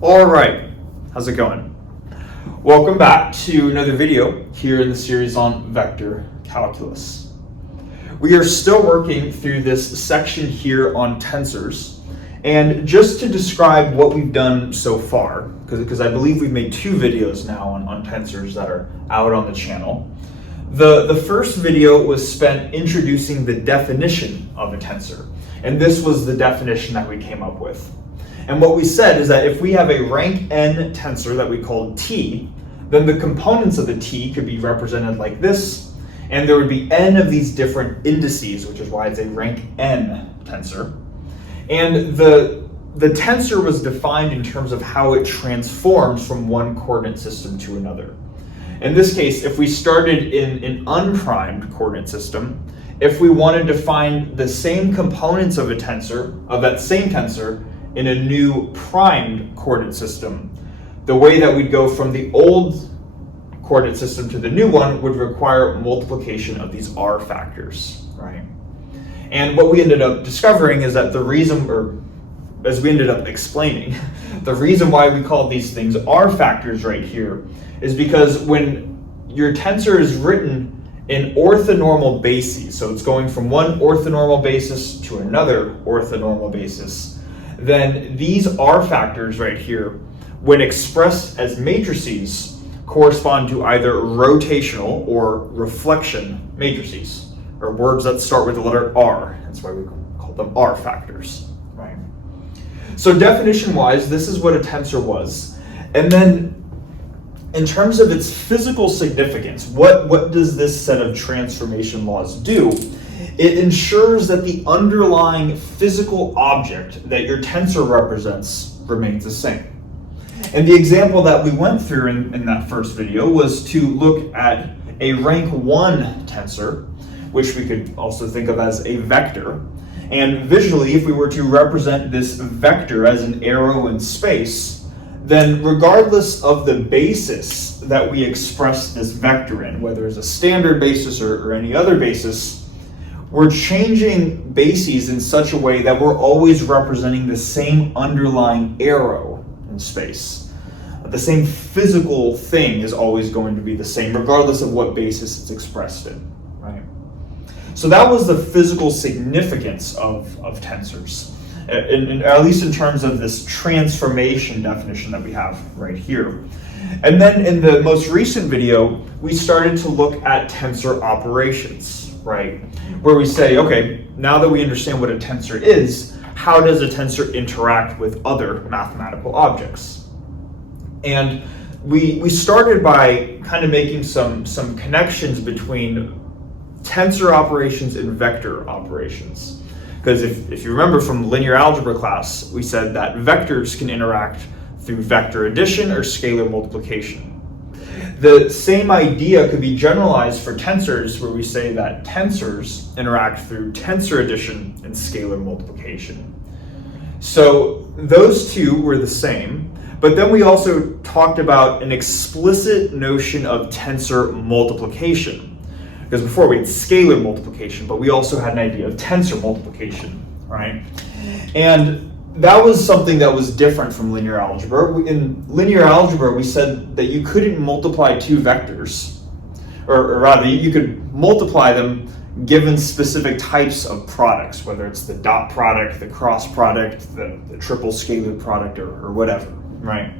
All right, how's it going? Welcome back to another video here in the series on vector calculus. We are still working through this section here on tensors, and just to describe what we've done so far, because I believe we've made two videos now on tensors that are out on the channel. The first video was spent introducing the definition of a tensor, and this was the definition that we came up with. And what we said is that if we have a rank n tensor that we called T, then the components of the T could be represented like this, and there would be n of these different indices, which is why it's a rank n tensor. And the tensor was defined in terms of how it transforms from one coordinate system to another. In this case, if we started in an unprimed coordinate system, if we wanted to find the same components of a tensor, of that same tensor, in a new primed coordinate system, the way that we'd go from the old coordinate system to the new one would require multiplication of these R factors, right? And what we ended up discovering is that the reason, or as we ended up explaining, the reason why we call these things R factors right here is because when your tensor is written in orthonormal bases, so it's going from one orthonormal basis to another orthonormal basis, then these R factors right here, when expressed as matrices, correspond to either rotational or reflection matrices, or words that start with the letter R. That's why we call them R factors, right? So definition-wise, this is what a tensor was. And then in terms of its physical significance, what does this set of transformation laws do? It ensures that the underlying physical object that your tensor represents remains the same. And the example that we went through in that first video was to look at a rank 1 tensor, which we could also think of as a vector. And visually, if we were to represent this vector as an arrow in space, then regardless of the basis that we express this vector in, whether it's a standard basis or any other basis, we're changing bases in such a way that we're always representing the same underlying arrow in space. The same physical thing is always going to be the same, regardless of what basis it's expressed in, right? So that was the physical significance of tensors, at least in terms of this transformation definition that we have right here. And then in the most recent video, we started to look at tensor operations, right? Where we say, okay, now that we understand what a tensor is, how does a tensor interact with other mathematical objects? And we started by kind of making some connections between tensor operations and vector operations. Because if you remember from linear algebra class, we said that vectors can interact through vector addition or scalar multiplication. The same idea could be generalized for tensors, where we say that tensors interact through tensor addition and scalar multiplication. So those two were the same, but then we also talked about an explicit notion of tensor multiplication. Because before we had scalar multiplication, but we also had an idea of tensor multiplication, right? And that was something that was different from linear algebra. In linear algebra, we said that you couldn't multiply two vectors, or rather, you could multiply them given specific types of products, whether it's the dot product, the cross product, the triple scalar product, or whatever, right?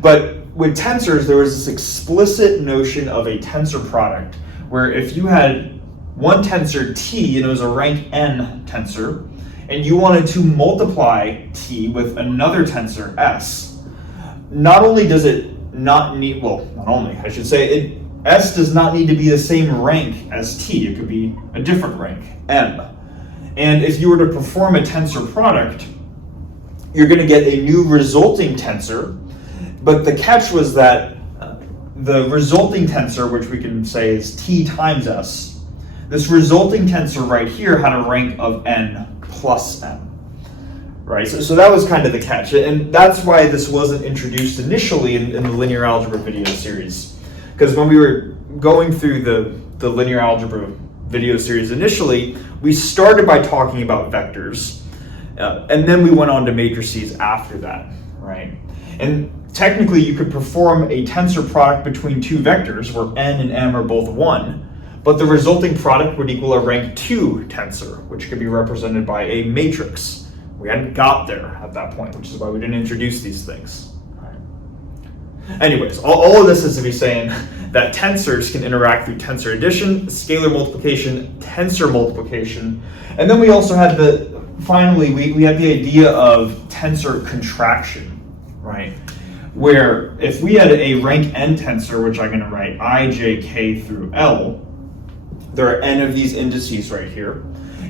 But with tensors, there was this explicit notion of a tensor product, where if you had one tensor T, and it was a rank n tensor, and you wanted to multiply T with another tensor S, not only does it not need, well, not only, I should say, S does not need to be the same rank as T. It could be a different rank, M. And if you were to perform a tensor product, you're going to get a new resulting tensor, but the catch was that the resulting tensor, which we can say is T times S, this resulting tensor right here had a rank of n plus m, right? So that was kind of the catch, and that's why this wasn't introduced initially in the linear algebra video series. Because when we were going through the linear algebra video series initially, we started by talking about vectors, and then we went on to matrices after that, right? And technically you could perform a tensor product between two vectors where n and m are both 1, but the resulting product would equal a rank 2 tensor, which could be represented by a matrix. We hadn't got there at that point, which is why we didn't introduce these things. Anyways, all of this is to be saying that tensors can interact through tensor addition, scalar multiplication, tensor multiplication, and then we also had finally we had the idea of tensor contraction, right? Where if we had a rank n tensor, which I'm going to write I, j, k through l, there are n of these indices right here.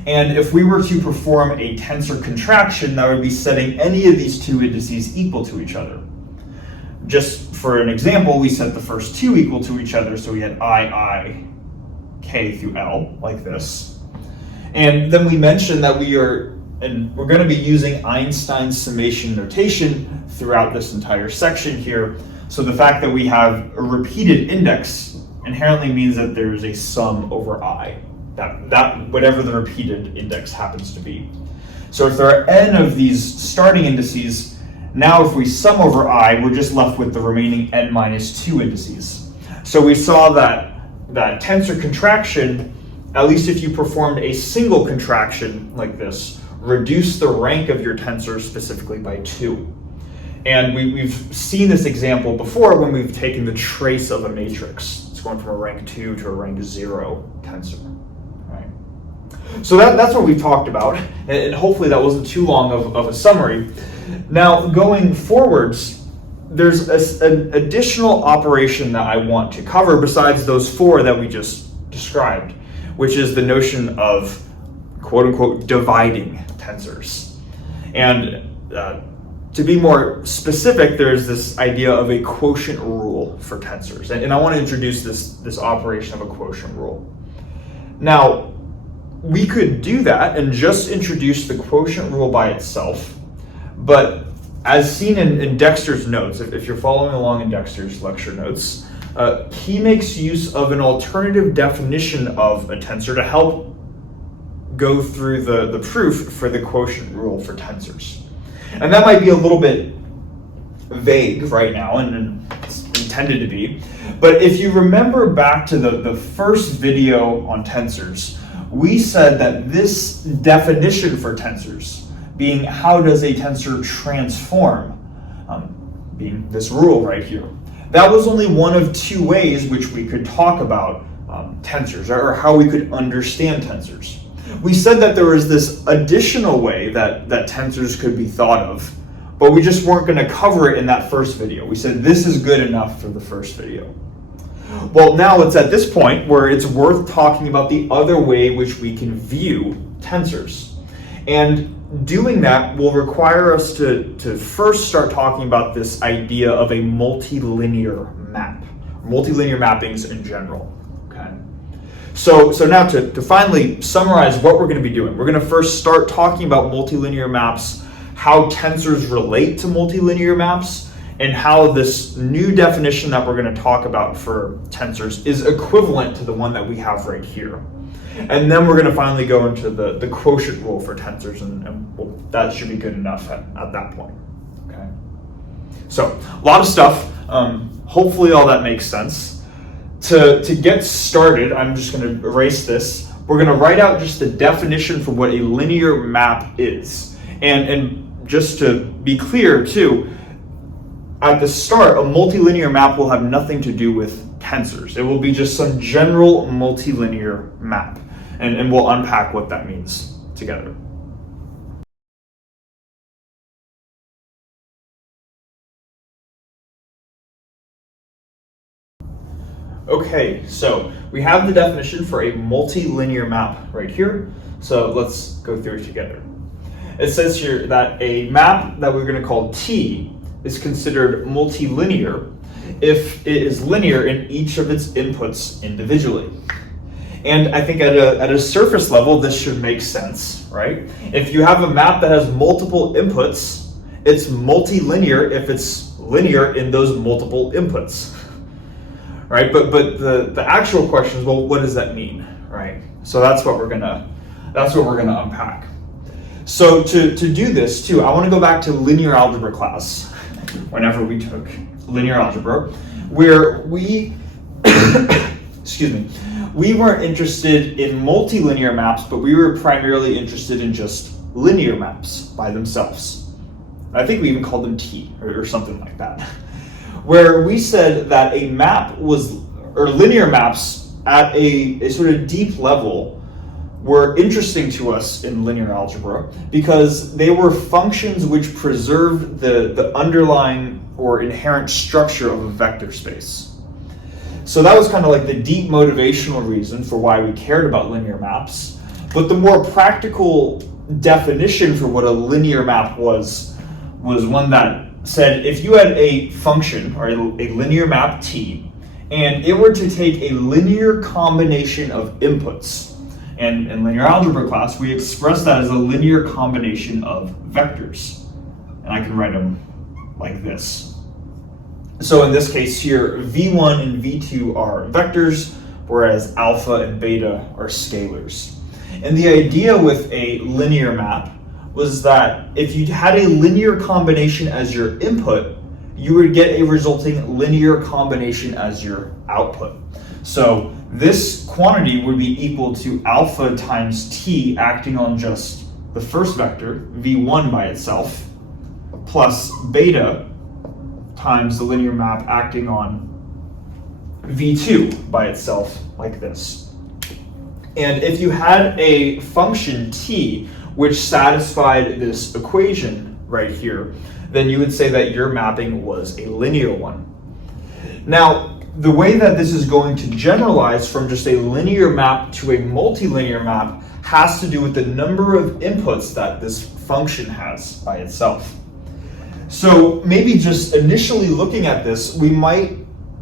And if we were to perform a tensor contraction, that would be setting any of these two indices equal to each other. Just for an example, we set the first two equal to each other, so we had I, k through l, like this. And then we mentioned that we're going to be using Einstein's summation notation throughout this entire section here. So the fact that we have a repeated index inherently means that there is a sum over I, that whatever the repeated index happens to be. So if there are n of these starting indices, now if we sum over I, we're just left with the remaining n minus 2 indices. So we saw that tensor contraction, at least if you performed a single contraction like this, reduce the rank of your tensor specifically by 2. And we've seen this example before when we've taken the trace of a matrix. It's going from a rank 2 to a rank 0 tensor. Right? So that's what we've talked about, and hopefully that wasn't too long of a summary. Now, going forwards, there's an additional operation that I want to cover besides those 4 that we just described, which is the notion of quote-unquote dividing tensors. And to be more specific, there's this idea of a quotient rule for tensors. And I want to introduce this operation of a quotient rule. Now, we could do that and just introduce the quotient rule by itself. But as seen in Dexter's notes, if you're following along in Dexter's lecture notes, he makes use of an alternative definition of a tensor to help go through the proof for the quotient rule for tensors. And that might be a little bit vague right now, and it's intended to be. But if you remember back to the first video on tensors, we said that this definition for tensors, being how does a tensor transform, being this rule right here, that was only one of 2 ways which we could talk about tensors, or how we could understand tensors. We said that there was this additional way that tensors could be thought of, but we just weren't going to cover it in that first video. We said this is good enough for the first video. Well, now it's at this point where it's worth talking about the other way which we can view tensors. And doing that will require us to first start talking about this idea of a multilinear map, multilinear mappings in general. Okay. So now to finally summarize what we're going to be doing, we're going to first start talking about multilinear maps, how tensors relate to multilinear maps, and how this new definition that we're going to talk about for tensors is equivalent to the one that we have right here. And then we're going to finally go into the quotient rule for tensors, and well, that should be good enough at that point. Okay. So a lot of stuff. Hopefully all that makes sense. To get started, I'm just going to erase this. We're going to write out just the definition for what a linear map is. And just to be clear too, at the start, a multilinear map will have nothing to do with tensors. It will be just some general multilinear map. And we'll unpack what that means together. Okay, so we have the definition for a multilinear map right here. So let's go through it together. It says here that a map that we're going to call T is considered multilinear if it is linear in each of its inputs individually. And I think at a surface level, this should make sense, right? If you have a map that has multiple inputs, it's multilinear if it's linear in those multiple inputs, right? But the actual question is, well, what does that mean, right? So that's what we're gonna unpack. So to do this too, I want to go back to linear algebra class. whenever we took linear algebra, where we, excuse me, we weren't interested in multilinear maps, but we were primarily interested in just linear maps by themselves. I think we even called them T or something like that, where we said that a map was, or linear maps at a sort of deep level were interesting to us in linear algebra because they were functions which preserved the underlying or inherent structure of a vector space. So that was kind of like the deep motivational reason for why we cared about linear maps. But the more practical definition for what a linear map was one that said if you had a function or a linear map T, and it were to take a linear combination of inputs, and in linear algebra class, we express that as a linear combination of vectors. And I can write them like this. So in this case here, V1 and V2 are vectors, whereas alpha and beta are scalars. And the idea with a linear map was that if you had a linear combination as your input, you would get a resulting linear combination as your output. So this quantity would be equal to alpha times t acting on just the first vector, V1 by itself, plus beta times the linear map acting on V2 by itself, like this. And if you had a function t which satisfied this equation right here, then you would say that your mapping was a linear one. Now, the way that this is going to generalize from just a linear map to a multilinear map has to do with the number of inputs that this function has by itself. So maybe just initially looking at this, we might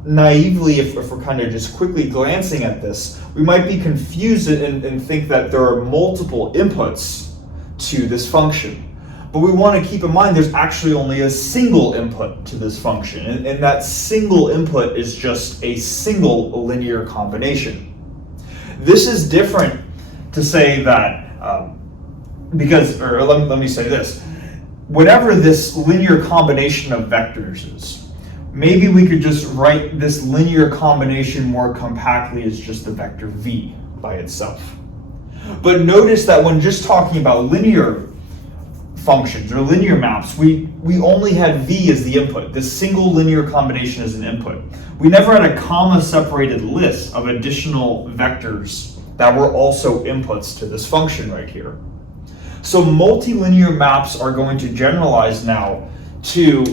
naively, if we're kind of just quickly glancing at this, we might be confused and think that there are multiple inputs to this function. But we want to keep in mind there's actually only a single input to this function, and that single input is just a single linear combination. This is different to say that, let me say this. Whatever this linear combination of vectors is, maybe we could just write this linear combination more compactly as just the vector v by itself. But notice that when just talking about linear functions or linear maps, we only had v as the input, this single linear combination as an input. We never had a comma-separated list of additional vectors that were also inputs to this function right here. So multilinear maps are going to generalize now to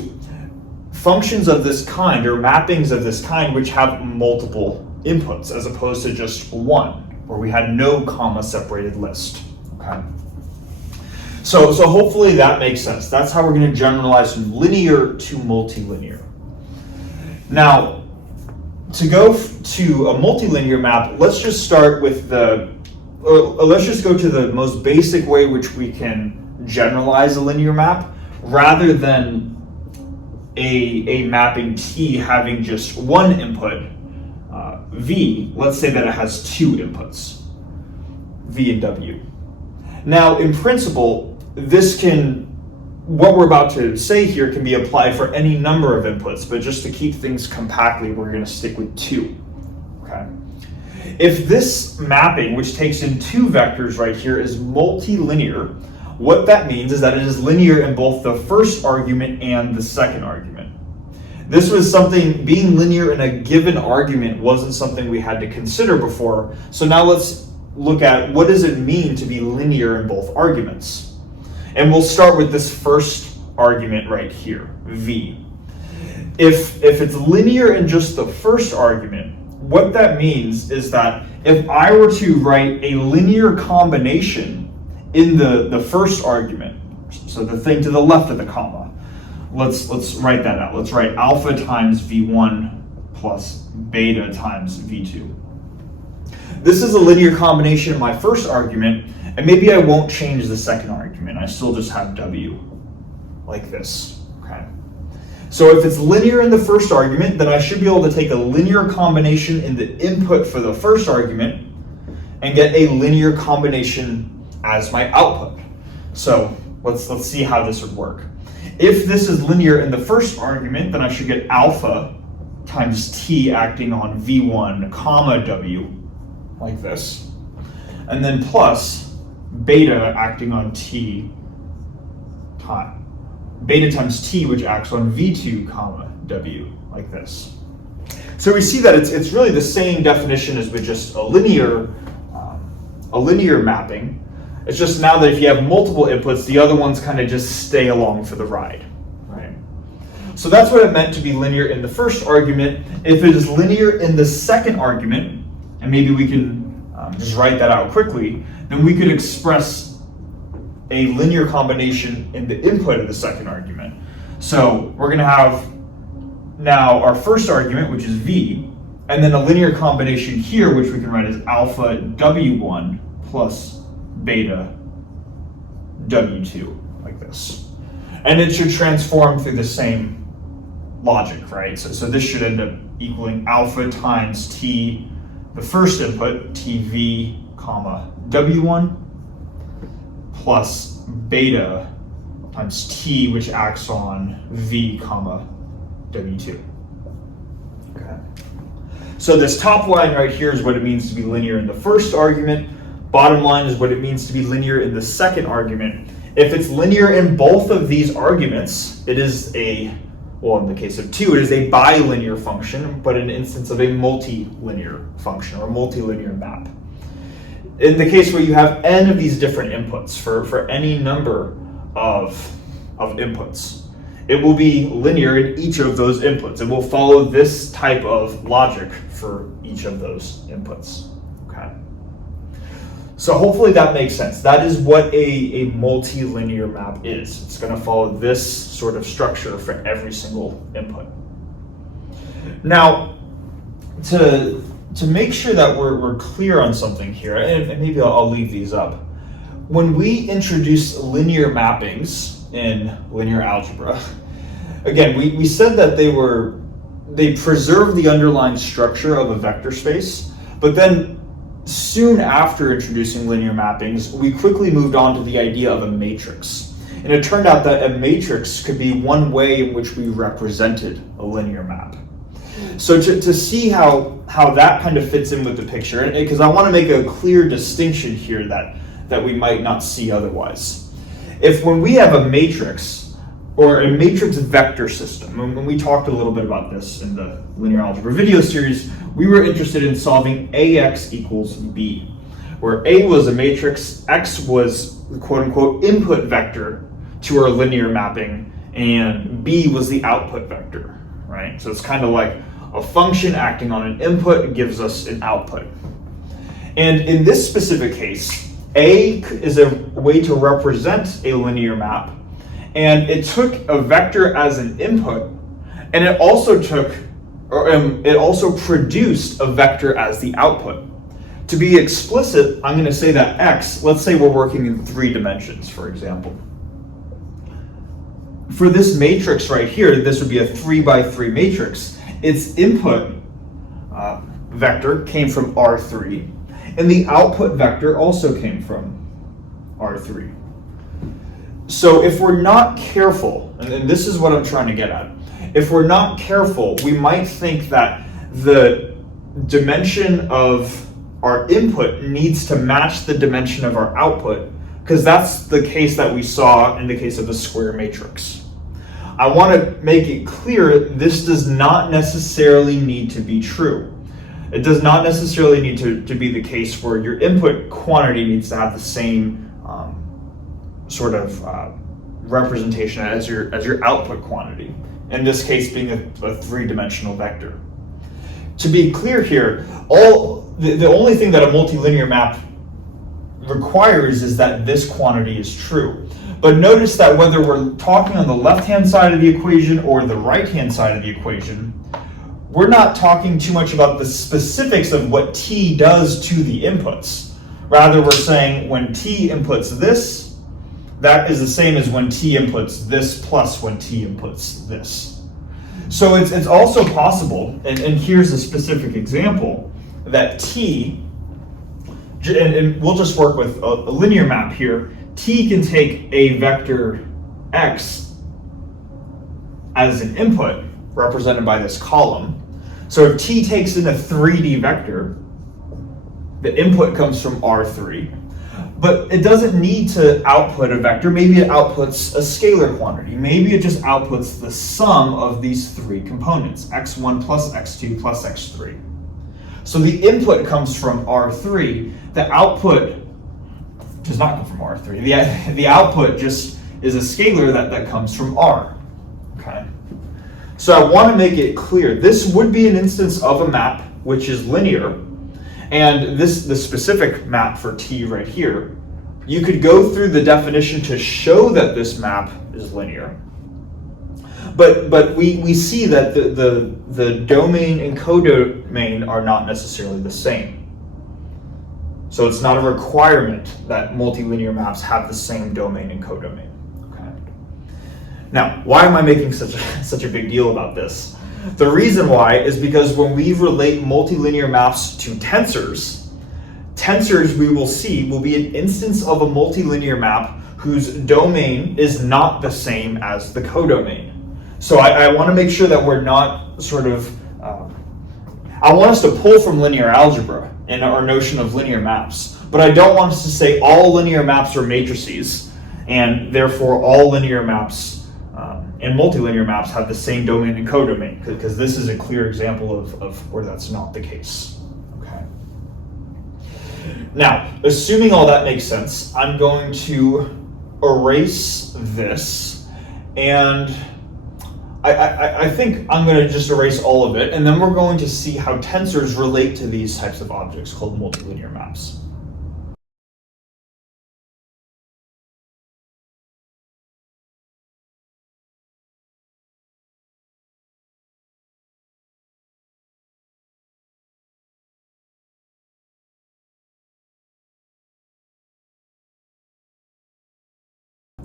functions of this kind or mappings of this kind which have multiple inputs as opposed to just one, where we had no comma-separated list. Okay. So hopefully that makes sense. That's how we're going to generalize from linear to multilinear. Now, to go to a multilinear map, let's just start with let's just go to the most basic way which we can generalize a linear map, rather than a mapping T having just one input, V. Let's say that it has two inputs, V and W. Now, in principle, what we're about to say here can be applied for any number of inputs, but just to keep things compactly, we're going to stick with two. Okay. If this mapping, which takes in two vectors right here, is multilinear, what that means is that it is linear in both the first argument and the second argument. This was something, being linear in a given argument wasn't something we had to consider before. So now let's look at what does it mean to be linear in both arguments. And we'll start with this first argument right here, v. If it's linear in just the first argument, what that means is that if I were to write a linear combination in the first argument, so the thing to the left of the comma, let's write that out. Let's write alpha times v1 plus beta times v2. This is a linear combination in my first argument, and maybe I won't change the second argument. I still just have w, like this, okay? So if it's linear in the first argument, then I should be able to take a linear combination in the input for the first argument and get a linear combination as my output. So let's see how this would work. If this is linear in the first argument, then I should get alpha times t acting on v1 comma w, like this. And then plus beta acting on beta times t, which acts on v2 comma w, like this. So we see that it's really the same definition as with just a linear mapping. It's just now that if you have multiple inputs, the other ones kind of just stay along for the ride, right? So that's what it meant to be linear in the first argument. If it is linear in the second argument, and maybe we can just write that out quickly, then we could express a linear combination in the input of the second argument. So we're going to have now our first argument, which is v, and then a linear combination here, which we can write as alpha w1 plus beta w2, like this. And it should transform through the same logic, right? So this should end up equaling alpha times t, the first input, tv comma w1, plus beta times t, which acts on v comma w2. Okay. So this top line right here is what it means to be linear in the first argument. Bottom line is what it means to be linear in the second argument. If it's linear in both of these arguments, it is well, in the case of 2, it is a bilinear function, but in an instance of a multilinear function or multilinear map. In the case where you have n of these different inputs for any number of inputs, it will be linear in each of those inputs. It will follow this type of logic for each of those inputs. Okay. So hopefully that makes sense. That is what a multilinear map is. It's going to follow this sort of structure for every single input. Now, to make sure that we're clear on something here, and maybe I'll leave these up. When we introduce linear mappings in linear algebra, again, we said that they preserve the underlying structure of a vector space, but then soon after introducing linear mappings, we quickly moved on to the idea of a matrix. And it turned out that a matrix could be one way in which we represented a linear map. So to see how that kind of fits in with the picture, because I want to make a clear distinction here that we might not see otherwise. When we have a matrix, or a matrix vector system, when we talked a little bit about this in the linear algebra video series, we were interested in solving AX equals B, where A was a matrix, X was the quote-unquote input vector to our linear mapping, and B was the output vector, right? So it's kind of like a function acting on an input gives us an output. And in this specific case, A is a way to represent a linear map, and it took a vector as an input, and it also produced a vector as the output. To be explicit, I'm going to say that X, let's say we're working in 3 dimensions, for example. For this matrix right here, this would be a 3x3 matrix. Its input vector came from R3, and the output vector also came from R3. So if we're not careful, and this is what I'm trying to get at, if we're not careful, we might think that the dimension of our input needs to match the dimension of our output, because that's the case that we saw in the case of the square matrix. I want to make it clear this does not necessarily need to be true. It does not necessarily need to be the case where your input quantity needs to have the same sort of representation as your output quantity, in this case being a 3-dimensional vector. To be clear here, the only thing that a multilinear map requires is that this quantity is true. But notice that whether we're talking on the left-hand side of the equation or the right-hand side of the equation, we're not talking too much about the specifics of what t does to the inputs. Rather, we're saying when t inputs this, that is the same as when t inputs this plus when t inputs this. So it's also possible, and here's a specific example, that t, and we'll just work with a linear map here, t can take a vector x as an input, represented by this column. So if t takes in a 3D vector, the input comes from R3, but it doesn't need to output a vector. Maybe it outputs a scalar quantity. Maybe it just outputs the sum of these three components, x1 plus x2 plus x3. So the input comes from R3. The output does not come from R3. The output just is a scalar that comes from R. Okay. So I want to make it clear, this would be an instance of a map which is linear, and the specific map for T right here, you could go through the definition to show that this map is linear. But we see that the domain and codomain are not necessarily the same. So it's not a requirement that multilinear maps have the same domain and codomain. Okay. Now, why am I making such a big deal about this? The reason why is because when we relate multilinear maps to tensors, tensors we will see will be an instance of a multilinear map whose domain is not the same as the codomain. So I want to make sure that we're not sort of, I want us to pull from linear algebra in our notion of linear maps, but I don't want us to say all linear maps are matrices, and therefore all linear maps and multilinear maps have the same domain and codomain, because this is a clear example of where that's not the case. Okay. Now, assuming all that makes sense, I'm going to erase this, and I think I'm going to just erase all of it, and then we're going to see how tensors relate to these types of objects called multilinear maps.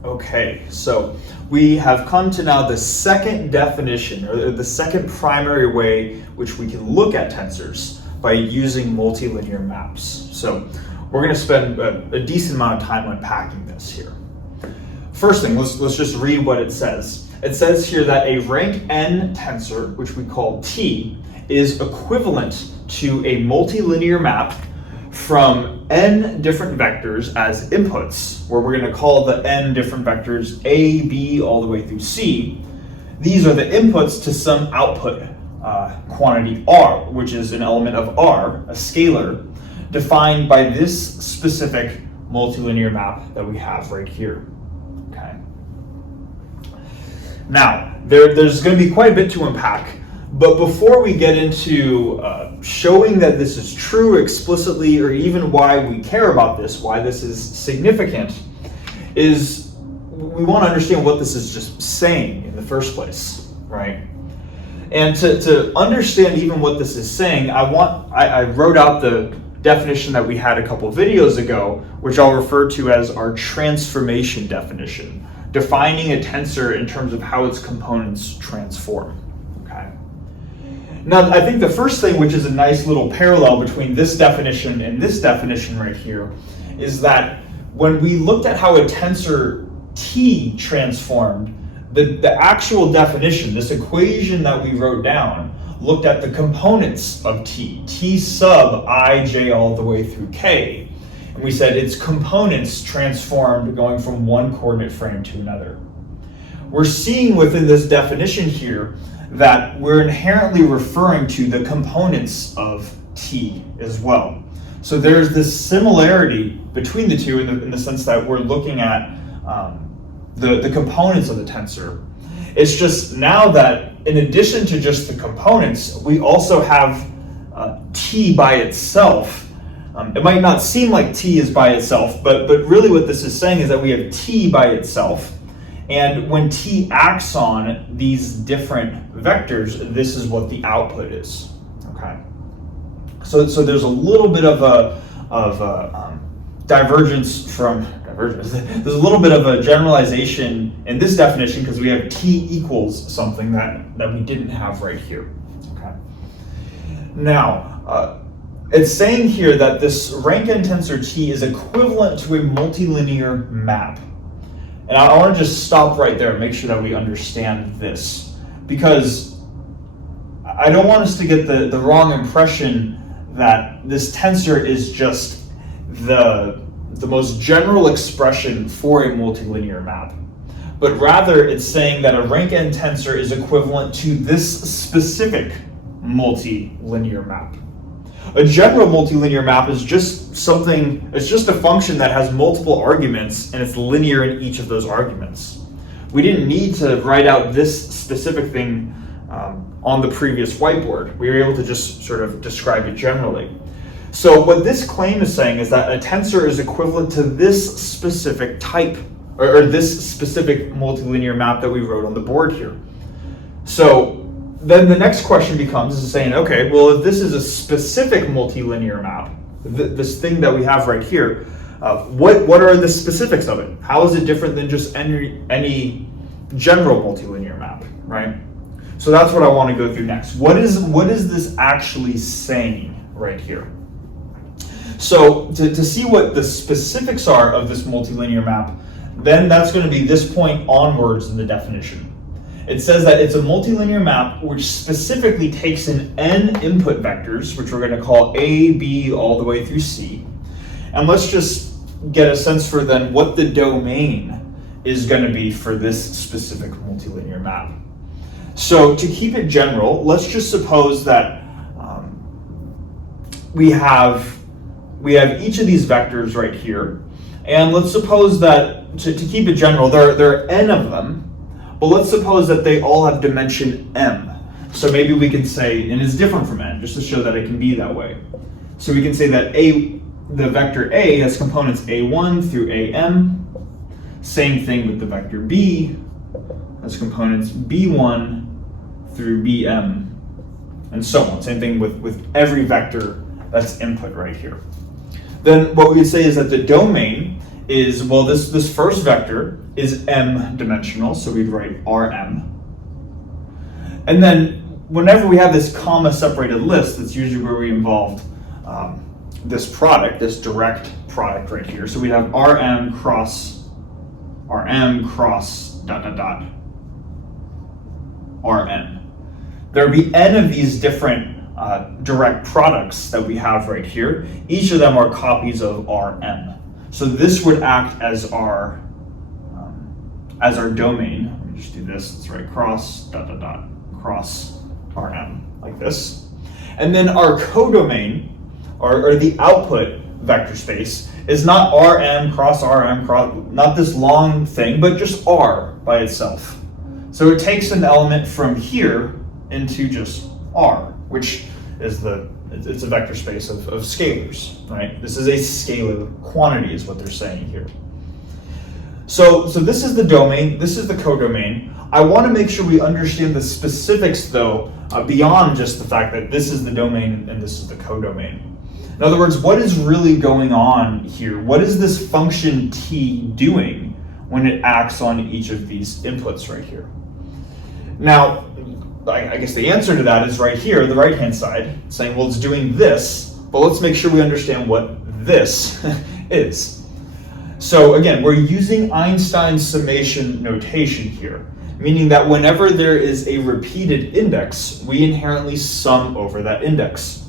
Okay, so we have come to now the second definition, or the second primary way which we can look at tensors by using multilinear maps. So we're going to spend a decent amount of time unpacking this here. First thing, let's just read what it says. It says here that a rank n tensor, which we call T, is equivalent to a multilinear map from n different vectors as inputs, where we're going to call the n different vectors A, B, all the way through C. These are the inputs to some output quantity R, which is an element of R, a scalar, defined by this specific multilinear map that we have right here. Okay. Now, there's going to be quite a bit to unpack, but before we get into showing that this is true explicitly, or even why we care about this, why this is significant, is we want to understand what this is just saying in the first place, right? And to understand even what this is saying, I wrote out the definition that we had a couple videos ago, which I'll refer to as our transformation definition, defining a tensor in terms of how its components transform. Now, I think the first thing, which is a nice little parallel between this definition and this definition right here, is that when we looked at how a tensor T transformed, the actual definition, this equation that we wrote down, looked at the components of T sub I, J, all the way through K. And we said its components transformed going from one coordinate frame to another. We're seeing within this definition here that we're inherently referring to the components of T as well. So there's this similarity between the two in the sense that we're looking at the components of the tensor. It's just now that in addition to just the components, we also have T by itself. It might not seem like T is by itself, but really what this is saying is that we have T by itself. And when T acts on these different vectors, this is what the output is. Okay. So there's a little bit of a divergence. There's a little bit of a generalization in this definition because we have T equals something that we didn't have right here. Okay. Now, it's saying here that this rank n tensor T is equivalent to a multilinear map. And I want to just stop right there and make sure that we understand this. because I don't want us to get the wrong impression that this tensor is just the most general expression for a multilinear map, but rather it's saying that a rank n tensor is equivalent to this specific multilinear map. A general multilinear map is just something, it's just a function that has multiple arguments and it's linear in each of those arguments. We didn't need to write out this specific thing on the previous whiteboard. We were able to just sort of describe it generally. So what this claim is saying is that a tensor is equivalent to this specific type, or this specific multilinear map that we wrote on the board here. So then the next question becomes saying, okay, well, if this is a specific multilinear map, this thing that we have right here, what are the specifics of it? How is it different than just any general multilinear map, right? So that's what I want to go through next. What is this actually saying right here? So to see what the specifics are of this multilinear map, then that's going to be this point onwards in the definition. It says that it's a multilinear map which specifically takes in n input vectors, which we're going to call A, B, all the way through C. And let's just get a sense for then what the domain is going to be for this specific multilinear map. So to keep it general, let's just suppose that we have each of these vectors right here, and let's suppose that to keep it general, there are n of them. But let's suppose that they all have dimension m. So maybe we can say, and it's different from n, just to show that it can be that way. So we can say that the vector A has components a1 through am. Same thing with the vector B, has components b1 through bm, and so on. Same thing with every vector that's input right here. Then what we would say is that the domain is, well, this first vector is m dimensional, so we'd write Rm. And then whenever we have this comma separated list, that's usually where we involved this product, this direct product right here. So we'd have Rm cross dot dot dot Rn. There would be n of these different direct products that we have right here. Each of them are copies of Rm. So this would act as our domain. Let me just do this. Let's write cross dot dot dot cross Rm like this. And then our codomain, or the output vector space, is not Rm cross, not this long thing, but just R by itself. So it takes an element from here into just R, which is it's a vector space of scalars, right? This is a scalar quantity is what they're saying here. So this is the domain, this is the codomain. I want to make sure we understand the specifics though, beyond just the fact that this is the domain and this is the codomain. In other words, what is really going on here? What is this function t doing when it acts on each of these inputs right here? Now, I guess the answer to that is right here, the right-hand side, saying, well, it's doing this, but let's make sure we understand what this is. So again, we're using Einstein's summation notation here, meaning that whenever there is a repeated index, we inherently sum over that index.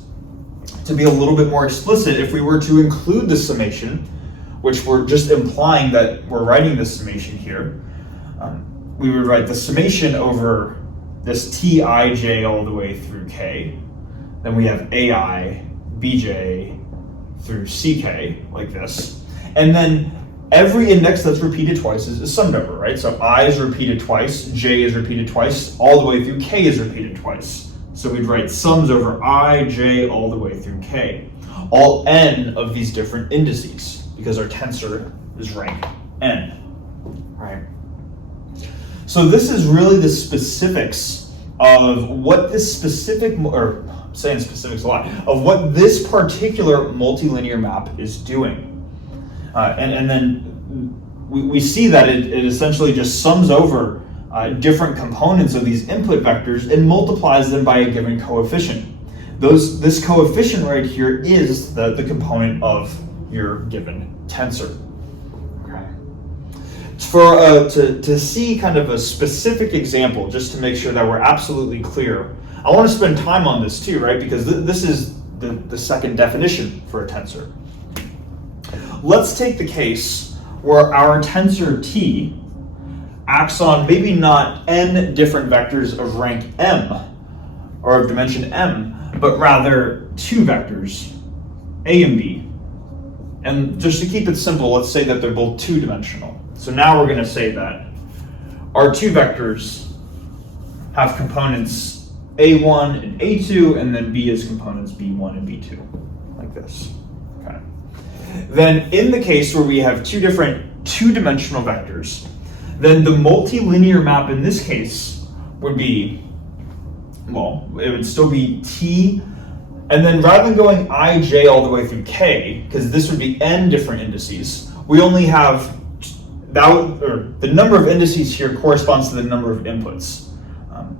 To be a little bit more explicit, if we were to include the summation, which we're just implying that we're writing the summation here, we would write the summation over this Tij all the way through k. Then we have Ai, Bj through Ck, like this. And then every index that's repeated twice is summed over, right? So I is repeated twice, j is repeated twice, all the way through k is repeated twice. So we'd write sums over I, j, all the way through k. All n of these different indices, because our tensor is rank n, right? So this is really the specifics of what this specific, or I'm saying specifics a lot, of what this particular multilinear map is doing. And then we see that it essentially just sums over different components of these input vectors and multiplies them by a given coefficient. This coefficient right here is the component of your given tensor. Okay. To see kind of a specific example, just to make sure that we're absolutely clear, I want to spend time on this too, right? Because this is the second definition for a tensor. Let's take the case where our tensor T acts on maybe not n different vectors of rank m, or of dimension m, but rather two vectors, a and b. And just to keep it simple, let's say that they're both two-dimensional. So now we're going to say that our two vectors have components a1 and a2, and then b is components b1 and b2, like this. Okay. Then in the case where we have two different two-dimensional vectors, then the multilinear map in this case would be, well, it would still be T, and then rather than going ij all the way through k, because this would be n different indices, we only have the number of indices here corresponds to the number of inputs.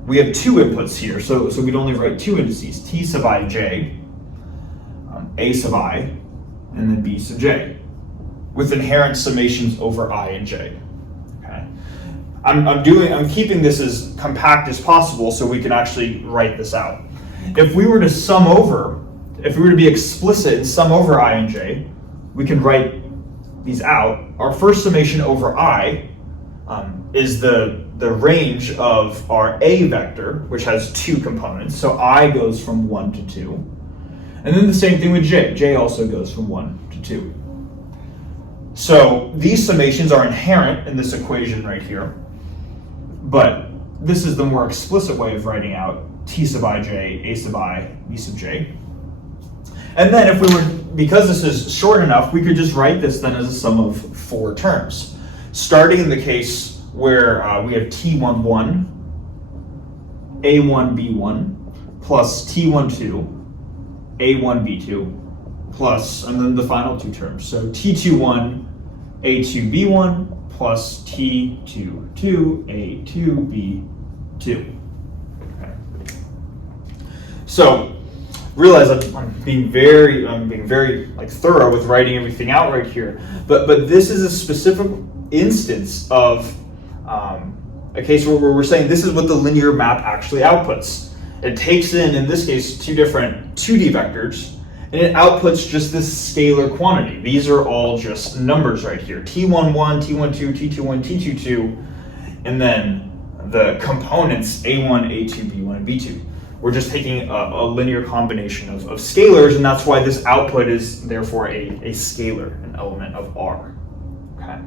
We have two inputs here, so we'd only write two indices, T sub ij, A sub I, and then B sub j, with inherent summations over I and j. Okay. I'm keeping this as compact as possible so we can actually write this out. If we were to be explicit and sum over I and j, we can write these out. Our first summation over I is the range of our A vector, which has two components. So I goes from 1 to 2. And then the same thing with j. J also goes from 1 to 2. So these summations are inherent in this equation right here. But this is the more explicit way of writing out T sub ij, A sub I, B sub j. And then if we were, because this is short enough, we could just write this then as a sum of four terms. Starting in the case where we have T11, A1B1, plus T12, A1B2, plus, and then the final two terms. So T21, A2B1, plus T22, A2B2. Okay. So realize I'm being very like thorough with writing everything out right here, but this is a specific instance of a case where we're saying this is what the linear map actually outputs. It takes in this case, two different 2D vectors, and it outputs just this scalar quantity. These are all just numbers right here. T11, T12, T21, T22, and then the components A1, A2, B1, and B2. We're just taking a linear combination of scalars, and that's why this output is therefore a scalar, an element of R. Okay.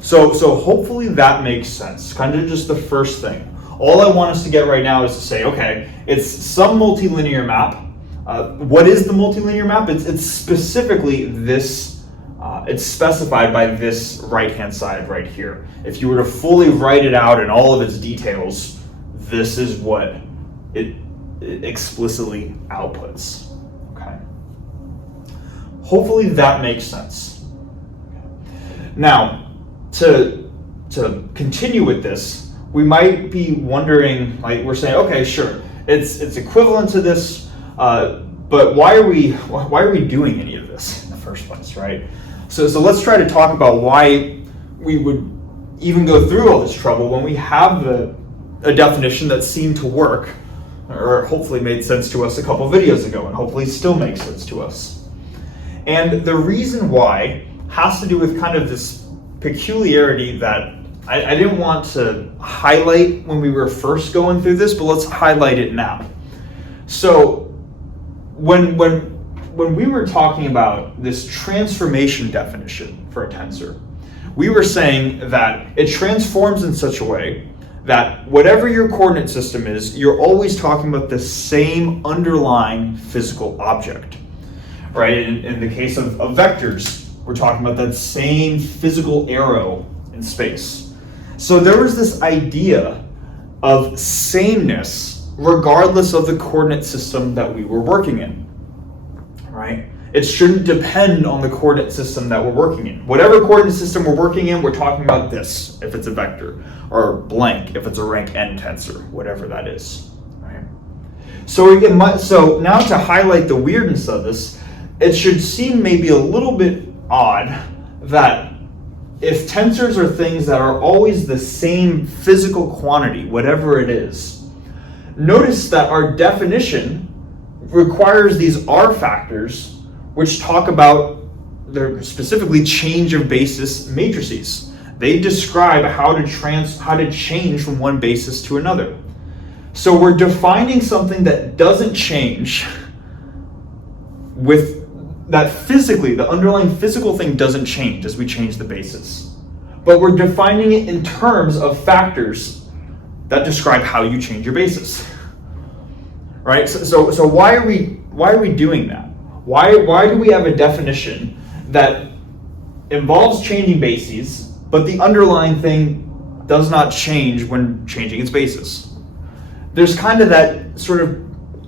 So hopefully that makes sense. Kind of just the first thing. All I want us to get right now is to say, okay, it's some multilinear map. What is the multilinear map? It's specifically this. It's specified by this right-hand side right here. If you were to fully write it out in all of its details, this is what it explicitly outputs. Okay. Hopefully that makes sense. Now, to continue with this, we might be wondering, like we're saying, okay, sure, it's equivalent to this, but why are we doing any of this in the first place, right? So let's try to talk about why we would even go through all this trouble when we have a definition that seemed to work, or hopefully made sense to us a couple videos ago, and hopefully still makes sense to us. And the reason why has to do with kind of this peculiarity that I didn't want to highlight when we were first going through this, but let's highlight it now. So when we were talking about this transformation definition for a tensor, we were saying that it transforms in such a way that whatever your coordinate system is, you're always talking about the same underlying physical object, right? In the case of vectors, we're talking about that same physical arrow in space. So there was this idea of sameness regardless of the coordinate system that we were working in, right? It shouldn't depend on the coordinate system that we're working in. Whatever coordinate system we're working in, we're talking about this if it's a vector, or blank if it's a rank n tensor, whatever that is, right? So now to highlight the weirdness of this, it should seem maybe a little bit odd that if tensors are things that are always the same physical quantity, whatever it is, notice that our definition requires these R factors, which talk about their specifically change of basis matrices. They describe how to change from one basis to another. So we're defining something that doesn't change with that physically, the underlying physical thing doesn't change as we change the basis. But we're defining it in terms of factors that describe how you change your basis. Right? So why are we doing that? Why do we have a definition that involves changing bases, but the underlying thing does not change when changing its basis? There's kind of that sort of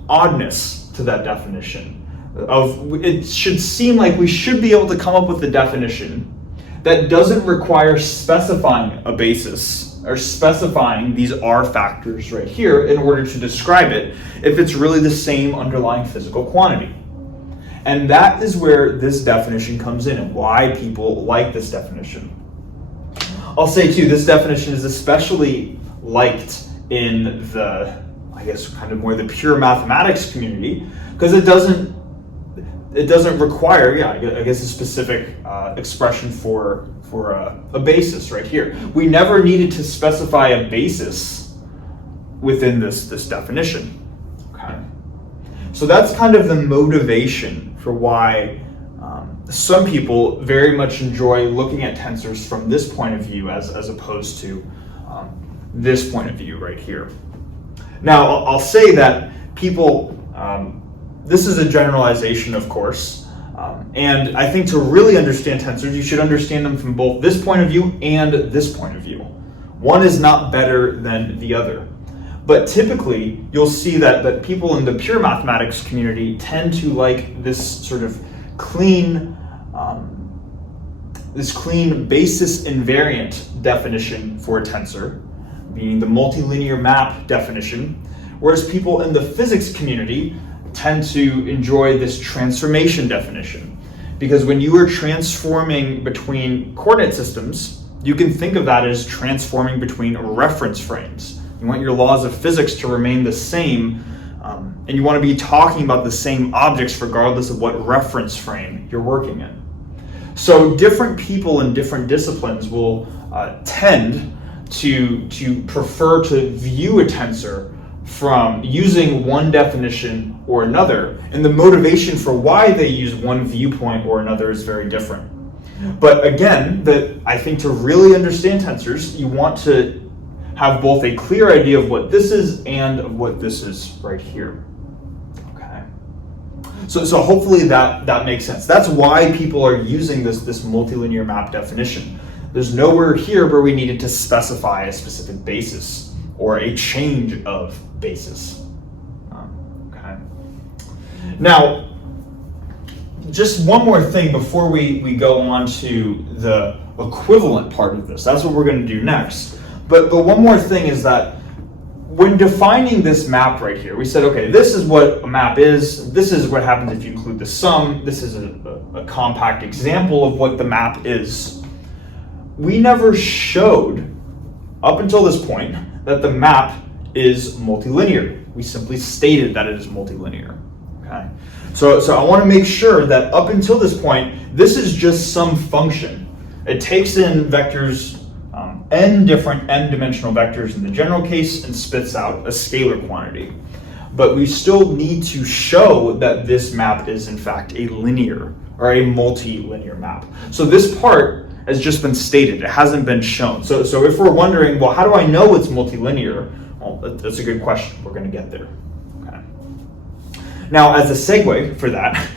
oddness to that definition. It should seem like we should be able to come up with a definition that doesn't require specifying a basis or specifying these R factors right here in order to describe it if it's really the same underlying physical quantity. And that is where this definition comes in and why people like this definition. I'll say too, this definition is especially liked in the, I guess, kind of more the pure mathematics community, because it doesn't require, I guess, a specific expression for a basis right here. We never needed to specify a basis within this definition. Okay, so that's kind of the motivation for why some people very much enjoy looking at tensors from this point of view as opposed to this point of view right here. Now, I'll say that people, this is a generalization, of course, and I think to really understand tensors, you should understand them from both this point of view and this point of view. One is not better than the other. But typically, you'll see that people in the pure mathematics community tend to like this sort of clean basis invariant definition for a tensor, being the multilinear map definition, whereas people in the physics community tend to enjoy this transformation definition. Because when you are transforming between coordinate systems, you can think of that as transforming between reference frames. You want your laws of physics to remain the same, and you want to be talking about the same objects regardless of what reference frame you're working in. So different people in different disciplines will tend to prefer to view a tensor from using one definition or another, and the motivation for why they use one viewpoint or another is very different. But again, I think to really understand tensors, you want to have both a clear idea of what this is and of what this is right here. Okay. So hopefully that makes sense. That's why people are using this multilinear map definition. There's nowhere here where we needed to specify a specific basis or a change of basis. Okay. Now, just one more thing before we go on to the equivalent part of this. That's what we're going to do next. But one more thing is that when defining this map right here, we said, okay, this is what a map is. This is what happens if you include the sum. This is a compact example of what the map is. We never showed, up until this point, that the map is multilinear. We simply stated that it is multilinear. Okay. So I want to make sure that up until this point, this is just some function. It takes in vectors, n different n-dimensional vectors in the general case, and spits out a scalar quantity. But we still need to show that this map is in fact a linear or a multilinear map. So this part has just been stated. It hasn't been shown. So if we're wondering, well, how do I know it's multilinear? Well, that's a good question. We're going to get there. Okay. Now, as a segue for that,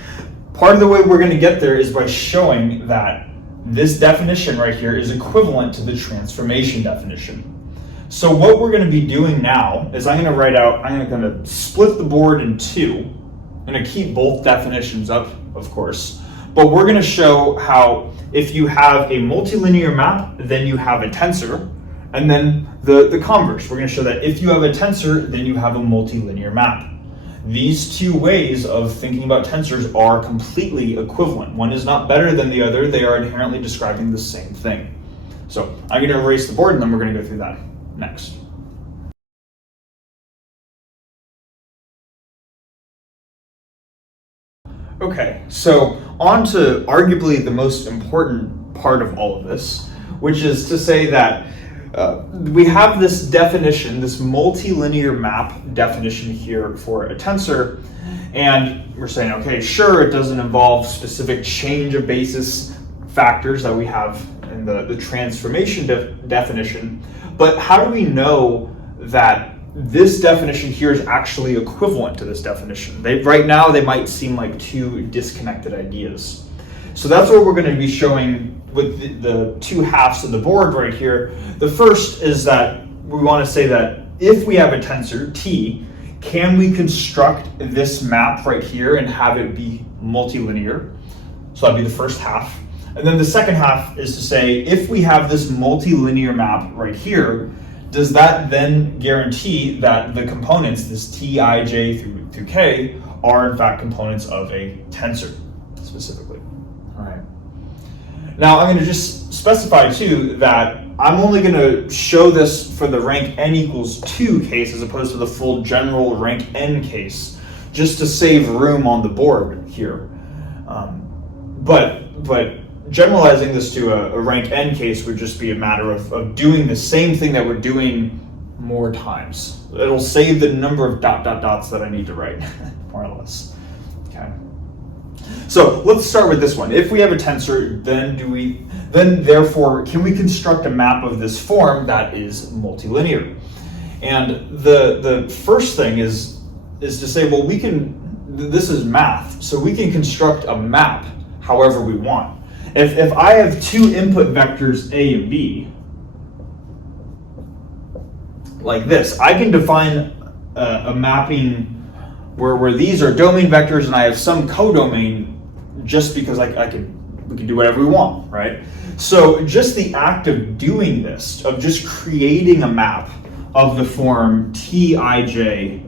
part of the way we're going to get there is by showing that this definition right here is equivalent to the transformation definition. So what we're going to be doing now is I'm going to split the board in two. I'm going to keep both definitions up, of course, but we're going to show how if you have a multilinear map, then you have a tensor, and then the converse. We're going to show that if you have a tensor, then you have a multilinear map. These two ways of thinking about tensors are completely equivalent. One is not better than the other. They are inherently describing the same thing. So I'm going to erase the board and then we're going to go through that next. Okay, so on to arguably the most important part of all of this, which is to say that we have this definition, this multilinear map definition here for a tensor, and we're saying, okay, sure, it doesn't involve specific change of basis factors that we have in the transformation definition, but how do we know that this definition here is actually equivalent to this definition? Right now, they might seem like two disconnected ideas. So that's what we're going to be showing with the two halves of the board right here. The first is that we want to say that if we have a tensor, T, can we construct this map right here and have it be multilinear? So that'd be the first half. And then the second half is to say, if we have this multilinear map right here, does that then guarantee that the components, this T, I, J through K, are in fact components of a tensor specifically? All right. Now I'm going to just specify too that I'm only going to show this for the rank n equals 2 case as opposed to the full general rank n case, just to save room on the board here. But generalizing this to a rank n case would just be a matter of doing the same thing that we're doing more times. It'll save the number of dots that I need to write, more or less. Okay. So let's start with this one. If we have a tensor, then therefore, can we construct a map of this form that is multilinear? And the first thing is to say, well, this is math, so we can construct a map however we want. If I have two input vectors A and B, like this, I can define a mapping where these are domain vectors and I have some codomain just because we can do whatever we want, right? So just the act of doing this, of just creating a map of the form Tij,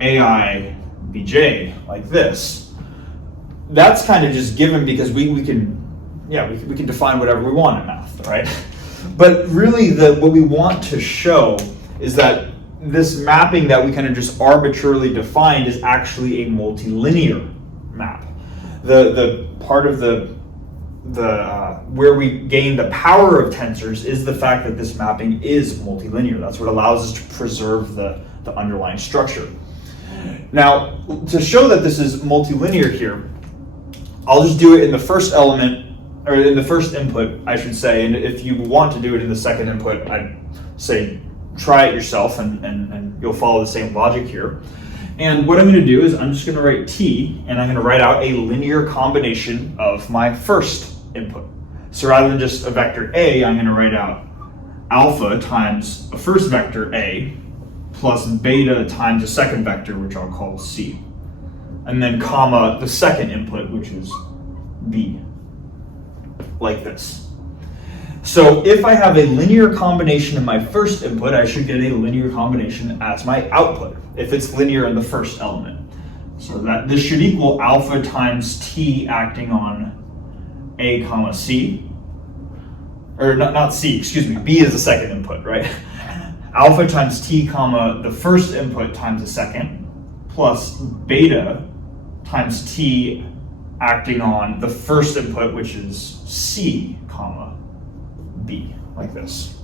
Ai, Bj, like this, that's kind of just given because we can define whatever we want in math, right? But really what we want to show is that this mapping that we kind of just arbitrarily defined is actually a multilinear map. The part of where we gain the power of tensors is the fact that this mapping is multilinear. That's what allows us to preserve the underlying structure. Now, to show that this is multilinear here, I'll just do it in the first element, or in the first input, I should say, and if you want to do it in the second input, I'd say try it yourself and you'll follow the same logic here. And what I'm going to do is I'm just going to write T, and I'm going to write out a linear combination of my first input. So rather than just a vector A, I'm going to write out alpha times a first vector A plus beta times a second vector, which I'll call C. And then comma the second input, which is B, like this. So if I have a linear combination in my first input, I should get a linear combination as my output, if it's linear in the first element. So that this should equal alpha times T acting on A comma C, or not C, excuse me, B is the second input, right? Alpha times T comma the first input times the second, plus beta times T acting on the first input, which is C comma B, like this.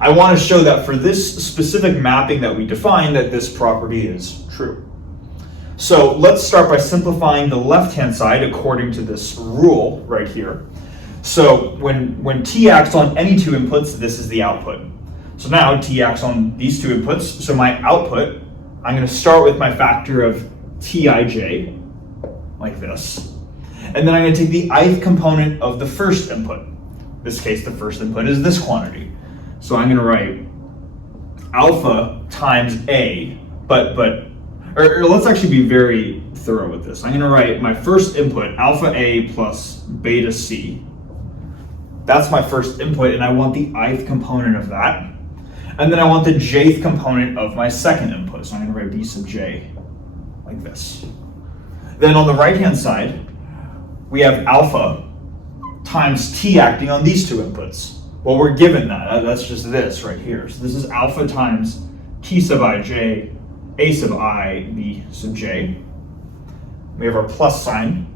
I want to show that for this specific mapping that we define, that this property is true. So let's start by simplifying the left-hand side according to this rule right here. So when T acts on any two inputs, this is the output. So now T acts on these two inputs, so my output, I'm going to start with my factor of Tij, like this. And then I'm going to take the ith component of the first input. In this case, the first input is this quantity. So I'm going to write alpha times A, or let's actually be very thorough with this. I'm going to write my first input, alpha A plus beta C. That's my first input, and I want the ith component of that. And then I want the jth component of my second input. So I'm going to write B sub j, like this. Then on the right-hand side, we have alpha times T acting on these two inputs. Well, we're given that. That's just this right here. So this is alpha times t sub ij, a sub I, b sub j. We have our plus sign,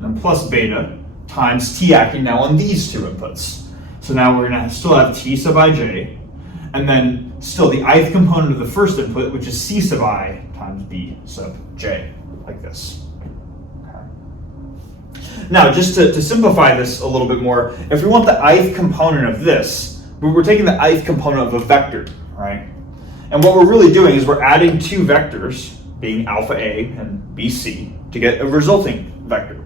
and plus beta times t acting now on these two inputs. So now we're going to still have t sub ij, and then still the ith component of the first input, which is c sub I times b sub j, like this. Now, just to simplify this a little bit more, if we want the ith component of this, we're taking the ith component of a vector, right? And what we're really doing is we're adding two vectors, being alpha A and bc, to get a resulting vector.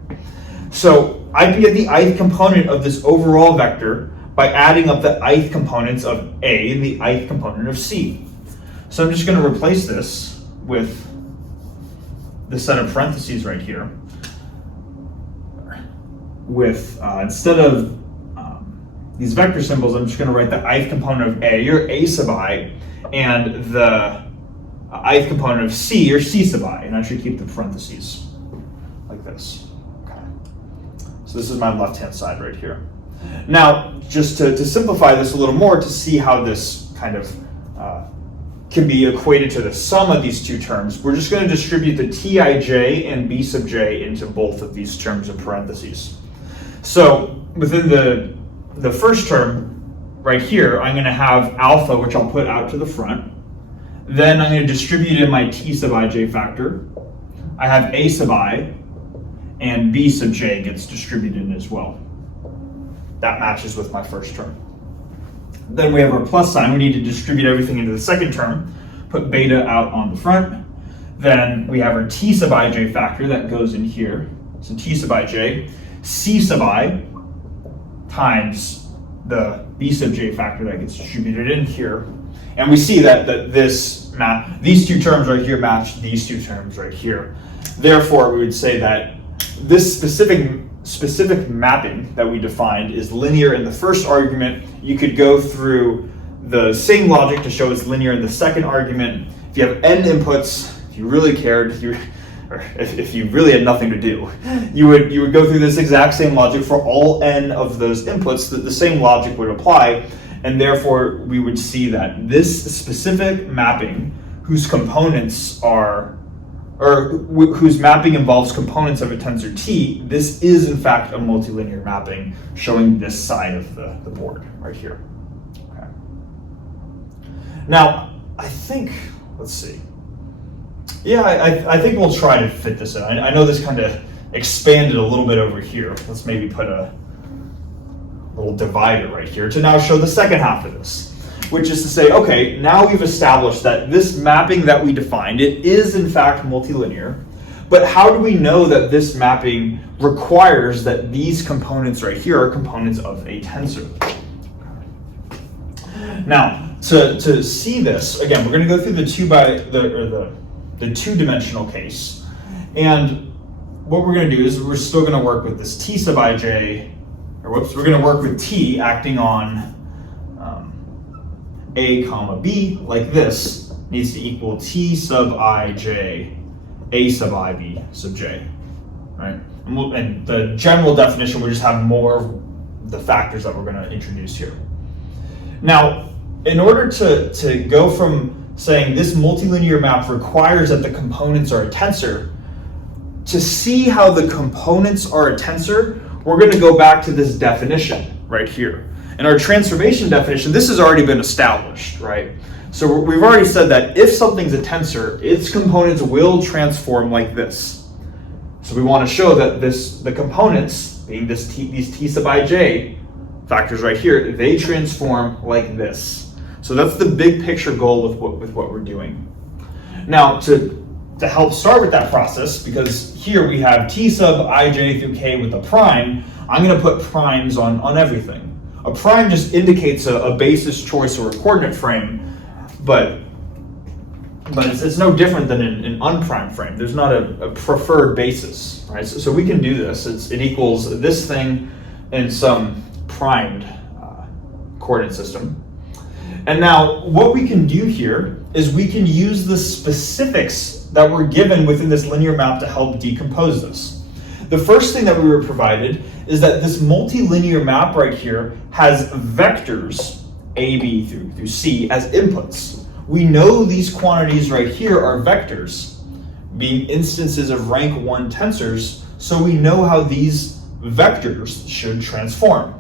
So I can get the ith component of this overall vector by adding up the ith components of A and the ith component of C. So I'm just going to replace this with this set of parentheses right here. With instead of these vector symbols, I'm just going to write the ith component of A, or A sub I, and the ith component of C, or C sub I, and I should keep the parentheses like this. Okay. So this is my left-hand side right here. Now, just to simplify this a little more, to see how this kind of can be equated to the sum of these two terms, we're just going to distribute the Tij and B sub j into both of these terms of parentheses. So within the first term right here, I'm going to have alpha, which I'll put out to the front. Then I'm going to distribute in my T sub ij factor. I have A sub I, and B sub j gets distributed in as well. That matches with my first term. Then we have our plus sign. We need to distribute everything into the second term, put beta out on the front. Then we have our T sub ij factor that goes in here. So T sub ij, C sub I times the B sub j factor that gets distributed in here. And we see that these two terms right here match these two terms right here. Therefore, we would say that this specific mapping that we defined is linear in the first argument. You could go through the same logic to show it's linear in the second argument. If you have n inputs, if you really cared, if you really had nothing to do, you would go through this exact same logic for all n of those inputs. That the same logic would apply, and therefore we would see that this specific mapping, whose components are, or whose mapping involves components of a tensor T, this is in fact a multilinear mapping showing this side of the board right here. Okay. Now, I think, let's see. Yeah, I think we'll try to fit this in. I know this kind of expanded a little bit over here. Let's maybe put a little divider right here to now show the second half of this, which is to say, okay, now we've established that this mapping that we defined, it is in fact multilinear, but how do we know that this mapping requires that these components right here are components of a tensor? Now, to see this, again, we're going to go through the two-dimensional case, and what we're going to do is we're still going to work with this T sub ij, we're going to work with T acting on A comma B, like this, needs to equal T sub ij, A sub I, B sub j, right? And the general definition, we just have more of the factors that we're going to introduce here. Now, in order to go from saying this multilinear map requires that the components are a tensor, to see how the components are a tensor, we're going to go back to this definition right here. In our transformation definition, this has already been established, right? So we've already said that if something's a tensor, its components will transform like this. So we want to show that the components, being these T sub ij factors right here, they transform like this. So that's the big picture goal with what we're doing. Now, to help start with that process, because here we have T sub ij through k with a prime, I'm going to put primes on everything. A prime just indicates a basis choice or a coordinate frame, but it's no different than an unprimed frame. There's not a preferred basis, right? So we can do this. It equals this thing in some primed coordinate system. And now what we can do here is we can use the specifics that were given within this linear map to help decompose this. The first thing that we were provided is that this multilinear map right here has vectors A, B through C as inputs. We know these quantities right here are vectors, being instances of rank 1 tensors, so we know how these vectors should transform.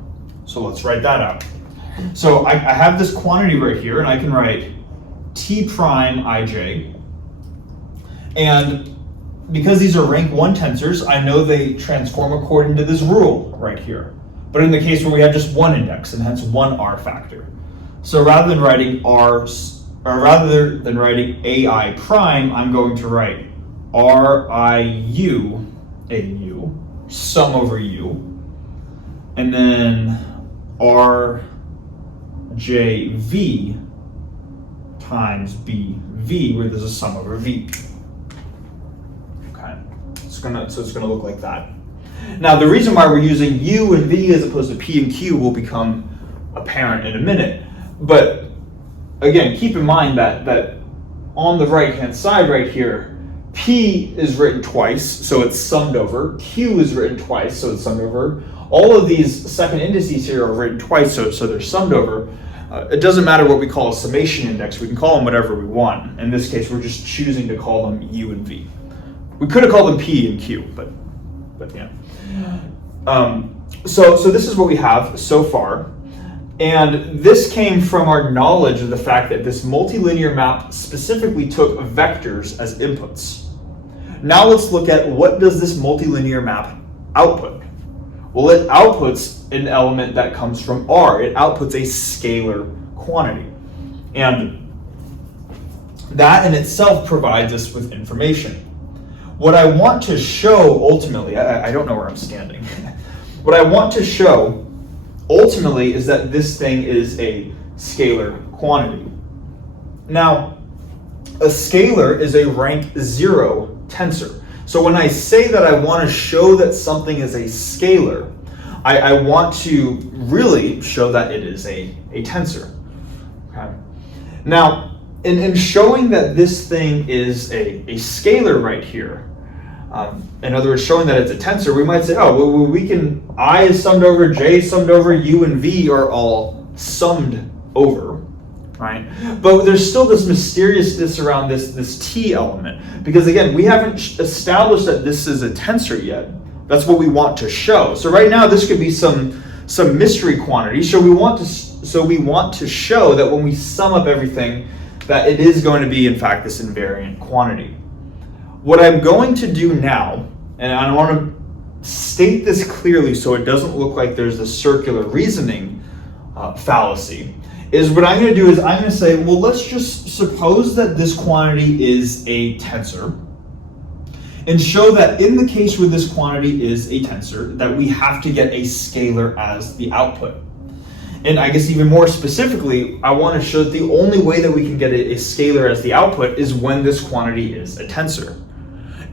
So let's write that out. So I have this quantity right here, and I can write T prime ij, and because these are rank 1 tensors, I know they transform according to this rule right here. But in the case where we have just one index and hence one R factor. So rather than writing AI prime, I'm going to write RIU AU, sum over U, and then RJV times BV, where there's a sum over V. Okay, so it's gonna look like that. Now the reason why we're using U and V as opposed to P and Q will become apparent in a minute. But again, keep in mind that on the right-hand side right here, P is written twice, so it's summed over. Q is written twice, so it's summed over. All of these second indices here are written twice, so they're summed over. It doesn't matter what we call a summation index. We can call them whatever we want. In this case, we're just choosing to call them U and V. We could have called them P and Q, but yeah. So this is what we have so far. And this came from our knowledge of the fact that this multilinear map specifically took vectors as inputs. Now let's look at what does this multilinear map output? Well, it outputs an element that comes from R. It outputs a scalar quantity. And that in itself provides us with information. What I want to show ultimately, I don't know where I'm standing. What I want to show ultimately is that this thing is a scalar quantity. Now, a scalar is a rank 0 tensor. So when I say that I want to show that something is a scalar, I want to really show that it is a tensor. Okay. Now, in showing that this thing is a scalar right here, in other words, showing that it's a tensor, we might say, oh, well, we can, I is summed over, J is summed over, U and V are all summed over, right? But there's still this mysteriousness around this T element, because again, we haven't established that this is a tensor yet. That's what we want to show. So right now, this could be some mystery quantity. So we want to show that when we sum up everything, that it is going to be, in fact, this invariant quantity. What I'm going to do now, and I want to state this clearly so it doesn't look like there's a circular reasoning fallacy, is what I'm going to do is I'm going to say, well, let's just suppose that this quantity is a tensor, and show that in the case where this quantity is a tensor, that we have to get a scalar as the output. And I guess even more specifically, I want to show that the only way that we can get a scalar as the output is when this quantity is a tensor.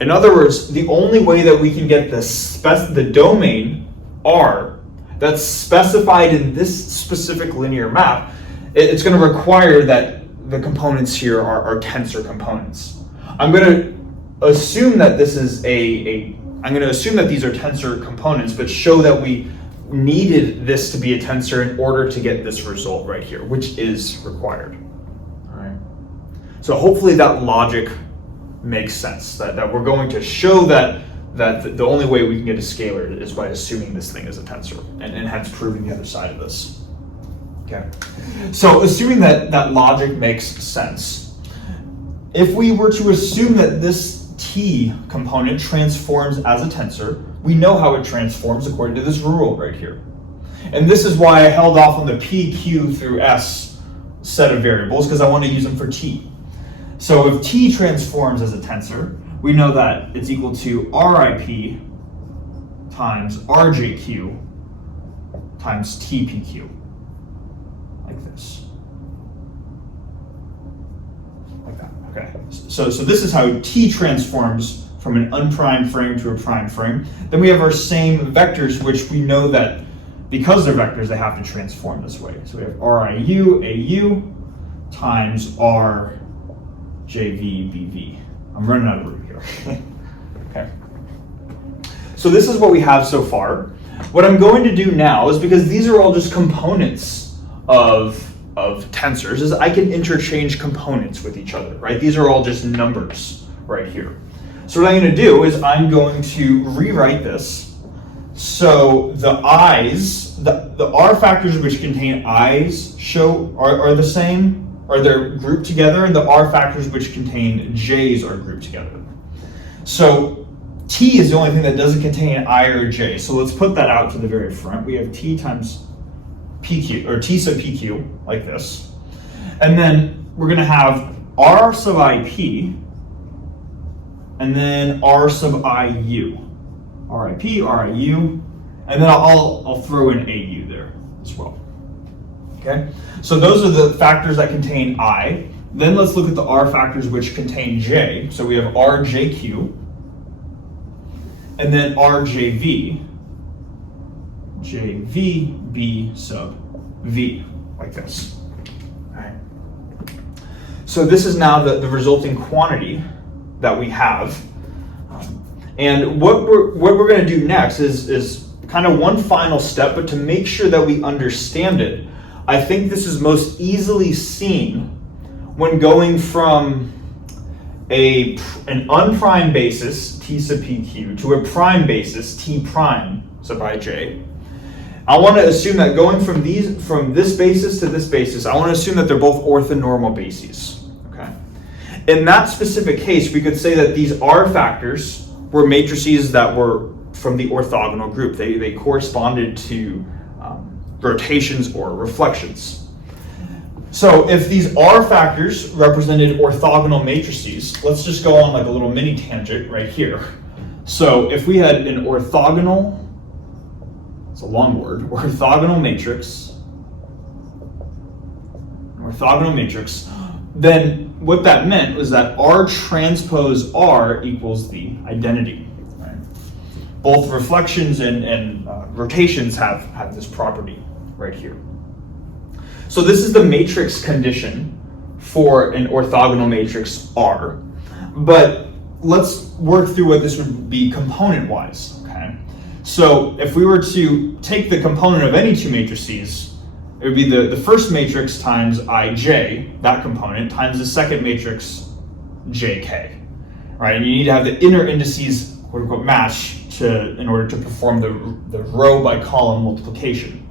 In other words, the only way that we can get the domain R that's specified in this specific linear map, it's going to require that the components here are tensor components. I'm going to assume that this is I'm going to assume that these are tensor components, but show that we needed this to be a tensor in order to get this result right here, which is required. All right. So hopefully that logic makes sense, that we're going to show that the only way we can get a scalar is by assuming this thing is a tensor, and hence proving the other side of this. Okay. So assuming that logic makes sense, if we were to assume that this T component transforms as a tensor, we know how it transforms according to this rule right here. And this is why I held off on the P, Q through S set of variables, because I want to use them for T. So if T transforms as a tensor, we know that it's equal to RIP times RJQ times TPQ, like this. Like that, okay. So this is how T transforms from an unprimed frame to a primed frame. Then we have our same vectors, which we know that because they're vectors, they have to transform this way. So we have RIU AU times RJV BV. I'm running out of room here. Okay. So this is what we have so far. What I'm going to do now is, because these are all just components of tensors, is I can interchange components with each other, right? These are all just numbers right here. So what I'm going to do is I'm going to rewrite this. So the i's, the r factors which contain i's are the same, or they're grouped together, and the r factors which contain j's are grouped together. So t is the only thing that doesn't contain an I or a j. So let's put that out to the very front. We have t times pq, or t sub pq, like this. And then we're going to have r sub ip, and then r sub iu. RIP, RIU, and then I'll throw in AU there as well. Okay, so those are the factors that contain I. Then let's look at the R factors which contain J. So we have RJQ, and then RJV, JVB sub V, like this. All right. So this is now the resulting quantity that we have. And what we're going to do next is kind of one final step, but to make sure that we understand it, I think this is most easily seen when going from an unprime basis, t sub pq, to a prime basis, t prime sub ij. I want to assume that going from this basis to this basis, I want to assume that they're both orthonormal bases. Okay. In that specific case, we could say that these R factors were matrices that were from the orthogonal group. They corresponded to rotations or reflections. So if these R factors represented orthogonal matrices, let's just go on like a little mini tangent right here. So if we had an orthogonal, it's a long word, orthogonal matrix, then what that meant was that R transpose R equals the identity. Right? Both reflections and rotations have this property right here. So this is the matrix condition for an orthogonal matrix R. But let's work through what this would be component-wise. Okay? So if we were to take the component of any two matrices, it would be the first matrix times ij, that component, times the second matrix jk, right? And you need to have the inner indices, quote unquote, match in order to perform the row by column multiplication.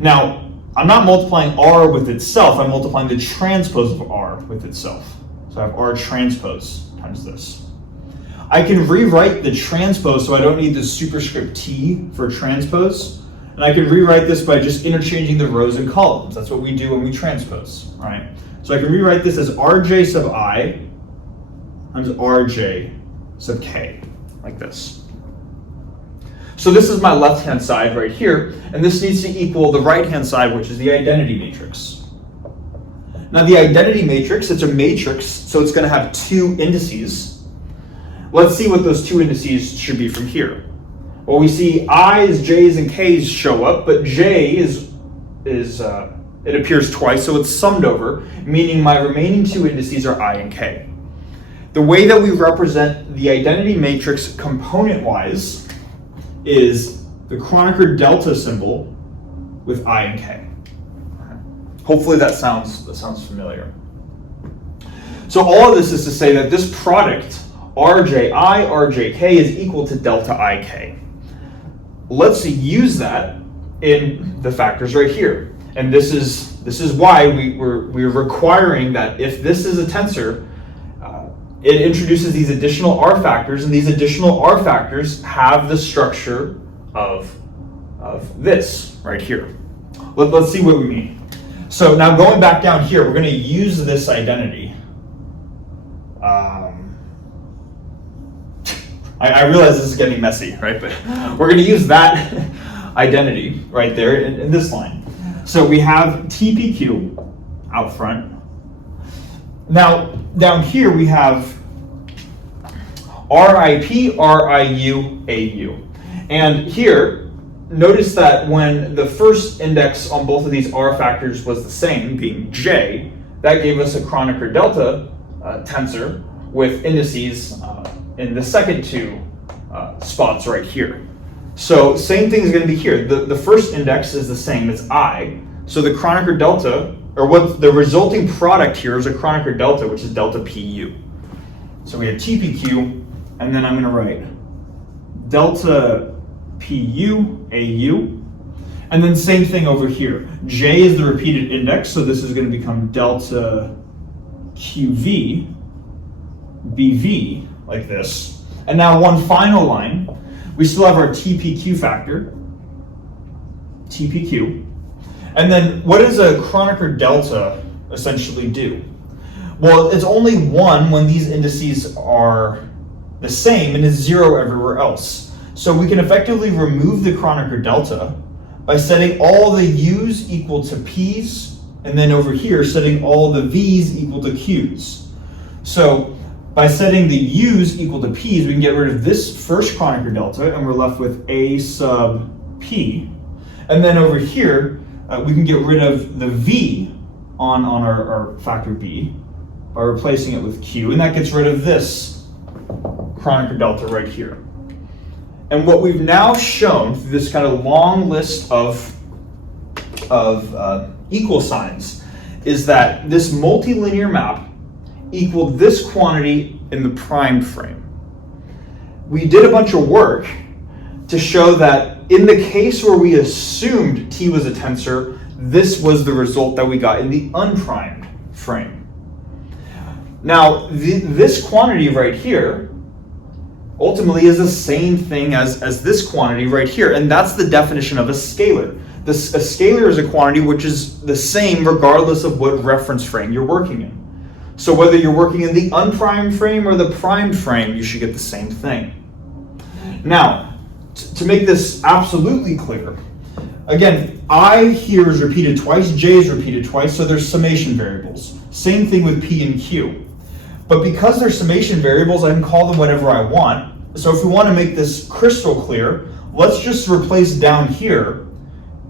Now, I'm not multiplying R with itself, I'm multiplying the transpose of R with itself. So I have R transpose times this. I can rewrite the transpose so I don't need the superscript T for transpose. And I can rewrite this by just interchanging the rows and columns. That's what we do when we transpose, right? So I can rewrite this as Rj sub I times Rj sub k, like this. So this is my left-hand side right here, and this needs to equal the right-hand side, which is the identity matrix. Now the identity matrix, it's a matrix, so it's going to have two indices. Let's see what those two indices should be from here. Well, we see i's, j's, and k's show up, but j it appears twice, so it's summed over, meaning my remaining two indices are I and k. The way that we represent the identity matrix component-wise is the Kronecker delta symbol with I and k. Hopefully that sounds familiar. So all of this is to say that this product, rji, rjk, is equal to delta ik. Let's use that in the factors right here. And this is why we're requiring that if this is a tensor, it introduces these additional R factors, and these additional R factors have the structure of this right here. Let's see what we mean. So now going back down here, we're going to use this identity. I realize this is getting messy, right? But we're going to use that identity right there in this line. So we have TPQ out front. Now, down here we have RIP, RIU, AU. And here, notice that when the first index on both of these R factors was the same, being J, that gave us a Kronecker delta tensor with indices in the second two spots right here. So same thing is going to be here. The first index is the same, it's I. So the Kronecker delta, or what the resulting product here is a Kronecker delta, which is delta PU. So we have TPQ, and then I'm going to write delta PU, AU, and then same thing over here. J is the repeated index, so this is going to become delta QV, BV, like this. And now one final line, we still have our TPQ factor, TPQ. And then what does a Kronecker delta essentially do? Well, it's only 1 when these indices are the same and is 0 everywhere else. So we can effectively remove the Kronecker delta by setting all the U's equal to P's, and then over here setting all the V's equal to Q's. So by setting the U's equal to P's, we can get rid of this first Kronecker delta, and we're left with A sub P. And then over here, we can get rid of the V on our factor B by replacing it with Q, and that gets rid of this Kronecker delta right here. And what we've now shown through this kind of long list of equal signs is that this multilinear map equaled this quantity in the prime frame. We did a bunch of work to show that in the case where we assumed T was a tensor, this was the result that we got in the unprimed frame. Now, this quantity right here ultimately is the same thing as this quantity right here, and that's the definition of a scalar. A scalar is a quantity which is the same regardless of what reference frame you're working in. So whether you're working in the unprimed frame or the primed frame, you should get the same thing. Now, to make this absolutely clear, again, I here is repeated twice, J is repeated twice, so there's summation variables. Same thing with P and Q. But because they're summation variables, I can call them whatever I want. So if we want to make this crystal clear, let's just replace down here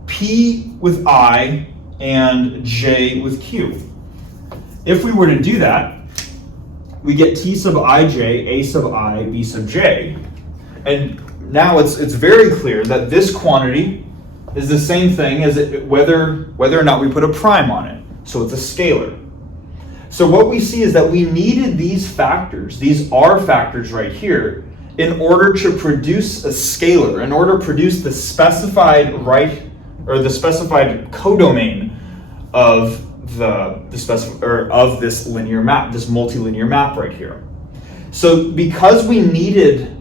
P with I and J with Q. If we were to do that, we get T sub ij, A sub I, B sub j. And now it's very clear that this quantity is the same thing as whether or not we put a prime on it. So it's a scalar. So what we see is that we needed these factors, these R factors right here, in order to produce a scalar, in order to produce the specified specified codomain of this linear map, this multilinear map right here. So because we needed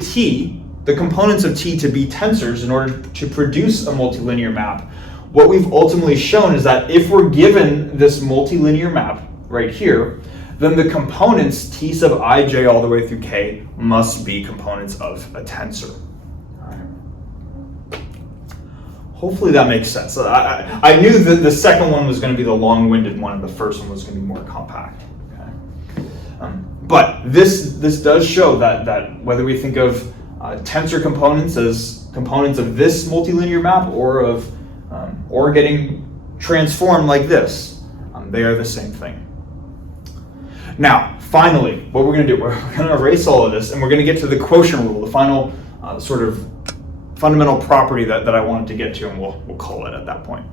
T, the components of T, to be tensors in order to produce a multilinear map, what we've ultimately shown is that if we're given this multilinear map right here, then the components T sub ij all the way through K must be components of a tensor. All right. Hopefully that makes sense. I knew that the second one was going to be the long-winded one and the first one was going to be more compact. Okay. But this does show that whether we think of tensor components as components of this multilinear map or getting transformed like this, they are the same thing. Now, finally, what we're going to do, we're going to erase all of this and we're going to get to the quotient rule, the final sort of fundamental property that I wanted to get to, and we'll call it at that point.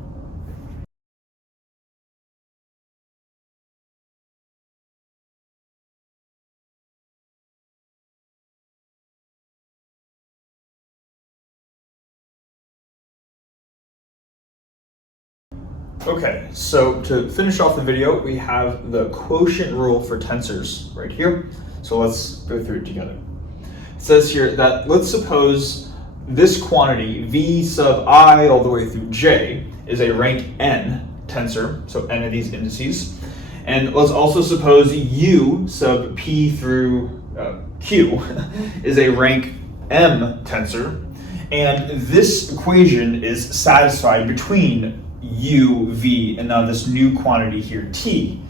Okay, so to finish off the video, we have the quotient rule for tensors right here. So let's go through it together. It says here that let's suppose this quantity, V sub I all the way through J, is a rank n tensor, so n of these indices. And let's also suppose U sub P through Q is a rank m tensor. And this equation is satisfied between U, V, and now this new quantity here, T.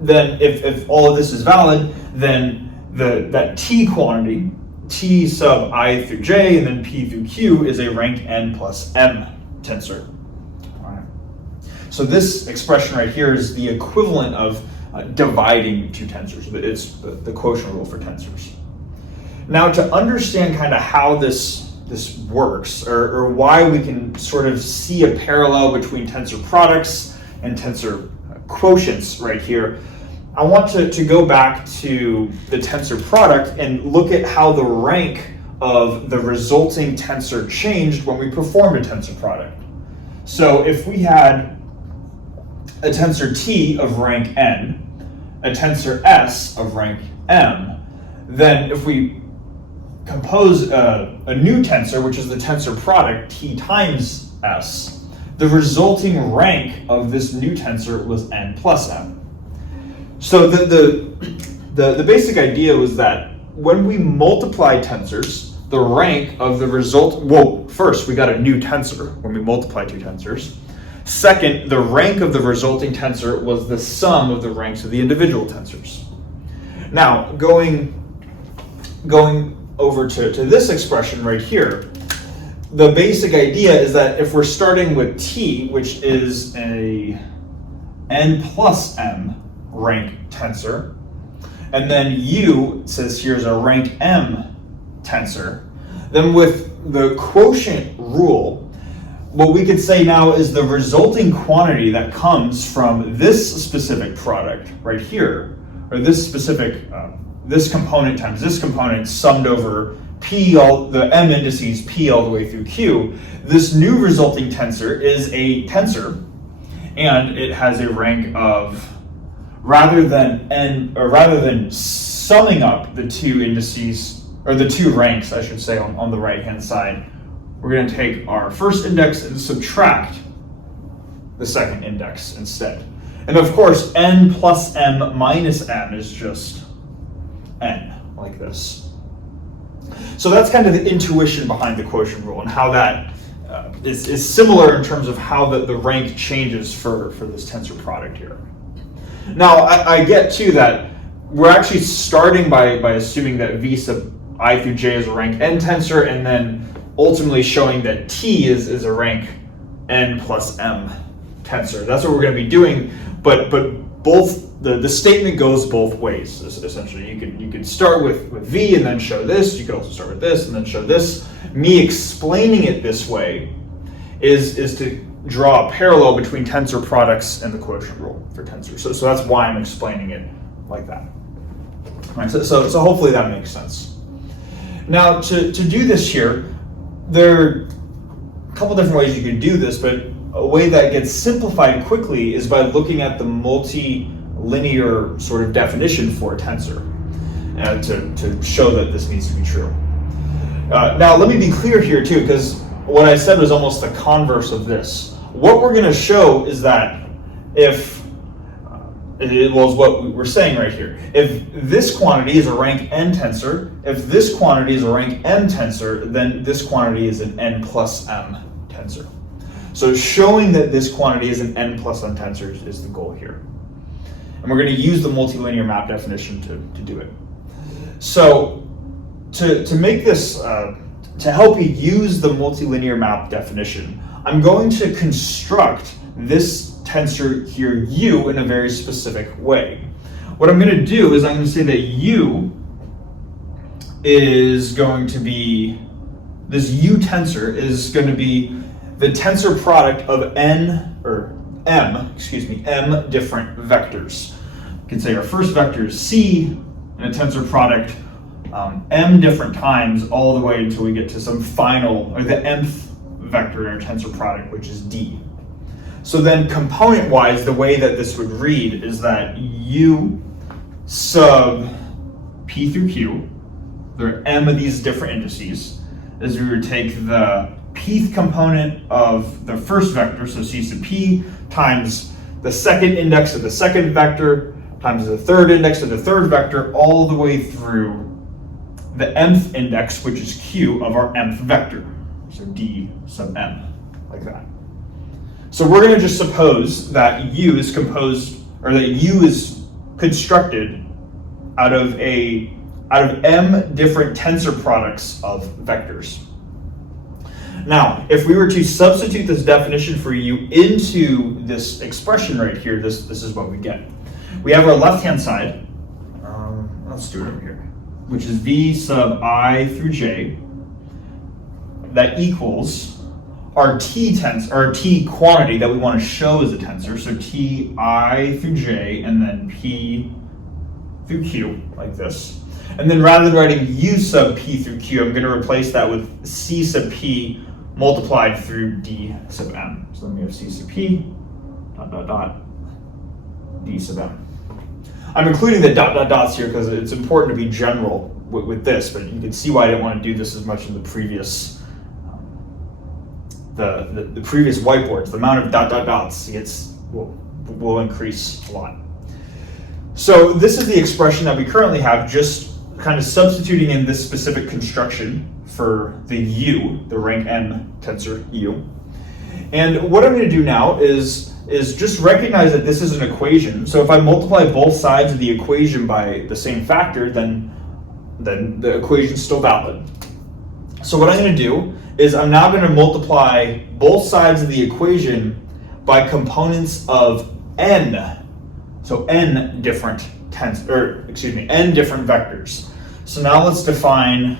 Then if all of this is valid, then that T quantity, T sub I through J and then P through Q, is a rank n plus m tensor. All right. So this expression right here is the equivalent of dividing two tensors. It's the quotient rule for tensors. Now, to understand kind of how this works, or why we can sort of see a parallel between tensor products and tensor quotients right here, I want to go back to the tensor product and look at how the rank of the resulting tensor changed when we performed a tensor product. So if we had a tensor T of rank n, a tensor S of rank m, then if we compose a new tensor, which is the tensor product T times S, the resulting rank of this new tensor was n plus m. So the basic idea was that when we multiply tensors, the rank of the result, well, first we got a new tensor when we multiply two tensors. Second, the rank of the resulting tensor was the sum of the ranks of the individual tensors. Now, going over to this expression right here, the basic idea is that if we're starting with T, which is a n plus m rank tensor, and then U says here's a rank m tensor, then with the quotient rule, what we could say now is the resulting quantity that comes from this specific product right here, or this specific, this component times this component summed over P, the m indices P all the way through Q, this new resulting tensor is a tensor, and it has a rank of, rather than summing up the two indices, or the two ranks, I should say, on the right-hand side, we're going to take our first index and subtract the second index instead. And of course, n plus m minus m is just n, like this. So that's kind of the intuition behind the quotient rule and how that is similar in terms of how the rank changes for this tensor product here. Now, I get too that we're actually starting by assuming that v sub I through j is a rank n tensor, and then ultimately showing that T is a rank n plus m tensor. That's what we're going to be doing, but both the statement goes both ways, essentially. You could start with V and then show this. You could also start with this and then show this. Me explaining it this way is to draw a parallel between tensor products and the quotient rule for tensors. So that's why I'm explaining it like that. All right, so hopefully that makes sense. Now, to do this here, there are a couple different ways you could do this, but a way that gets simplified quickly is by looking at the multilinear sort of definition for a tensor to show that this needs to be true. Now, let me be clear here too, because what I said was almost the converse of this. What we're going to show is that if, well, is what we're saying right here. If this quantity is a rank n tensor, if this quantity is a rank m tensor, then this quantity is an n plus m tensor. So showing that this quantity is an n plus m tensor is the goal here. And we're going to use the multilinear map definition to do it. So to make this, to help you use the multilinear map definition, I'm going to construct this tensor here U in a very specific way. What I'm going to do is I'm going to say that U is going to be, this U tensor is going to be the tensor product of m different vectors. You can say our first vector is C, and a tensor product m different times all the way until we get to some final, or the mth vector in our tensor product, which is D. So then component-wise, the way that this would read is that U sub P through Q, there are m of these different indices, is we would take the pth component of the first vector, so C sub P, times the second index of the second vector, times the third index of the third vector, all the way through the mth index, which is Q, of our mth vector, so D sub m, like that. So we're going to just suppose that U is composed, or that U is constructed out of m different tensor products of vectors. Now, if we were to substitute this definition for U into this expression right here, this is what we get. We have our left-hand side. Let's do it over here. which is v sub I through j, that equals our t quantity that we want to show as a tensor, so t I through j, and then p through q, like this. And then rather than writing u sub p through q, I'm going to replace that with c sub p multiplied through d sub m. So then we have c sub p, dot, dot, dot, d sub m. I'm including the dot, dot, dots here because it's important to be general with this, but you can see why I didn't want to do this as much in the previous the previous whiteboards. The amount of dot, dot, dots will increase a lot. So this is the expression that we currently have, just kind of substituting in this specific construction for the u, the rank n tensor u. And what I'm going to do now is just recognize that this is an equation. So if I multiply both sides of the equation by the same factor, then the equation is still valid. So what I'm going to do is I'm now going to multiply both sides of the equation by components of n. So n different n different vectors. So now let's define,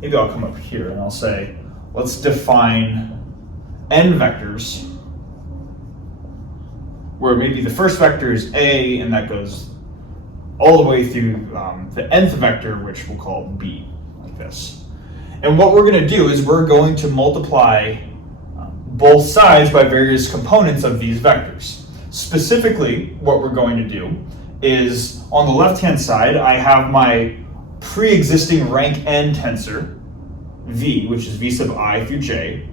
maybe I'll come up here and I'll say, let's define n vectors, where maybe the first vector is a, and that goes all the way through the nth vector, which we'll call b, like this. And what we're going to do is we're going to multiply both sides by various components of these vectors. Specifically, what we're going to do is on the left-hand side, I have my pre-existing rank n tensor, v, which is v sub I through j.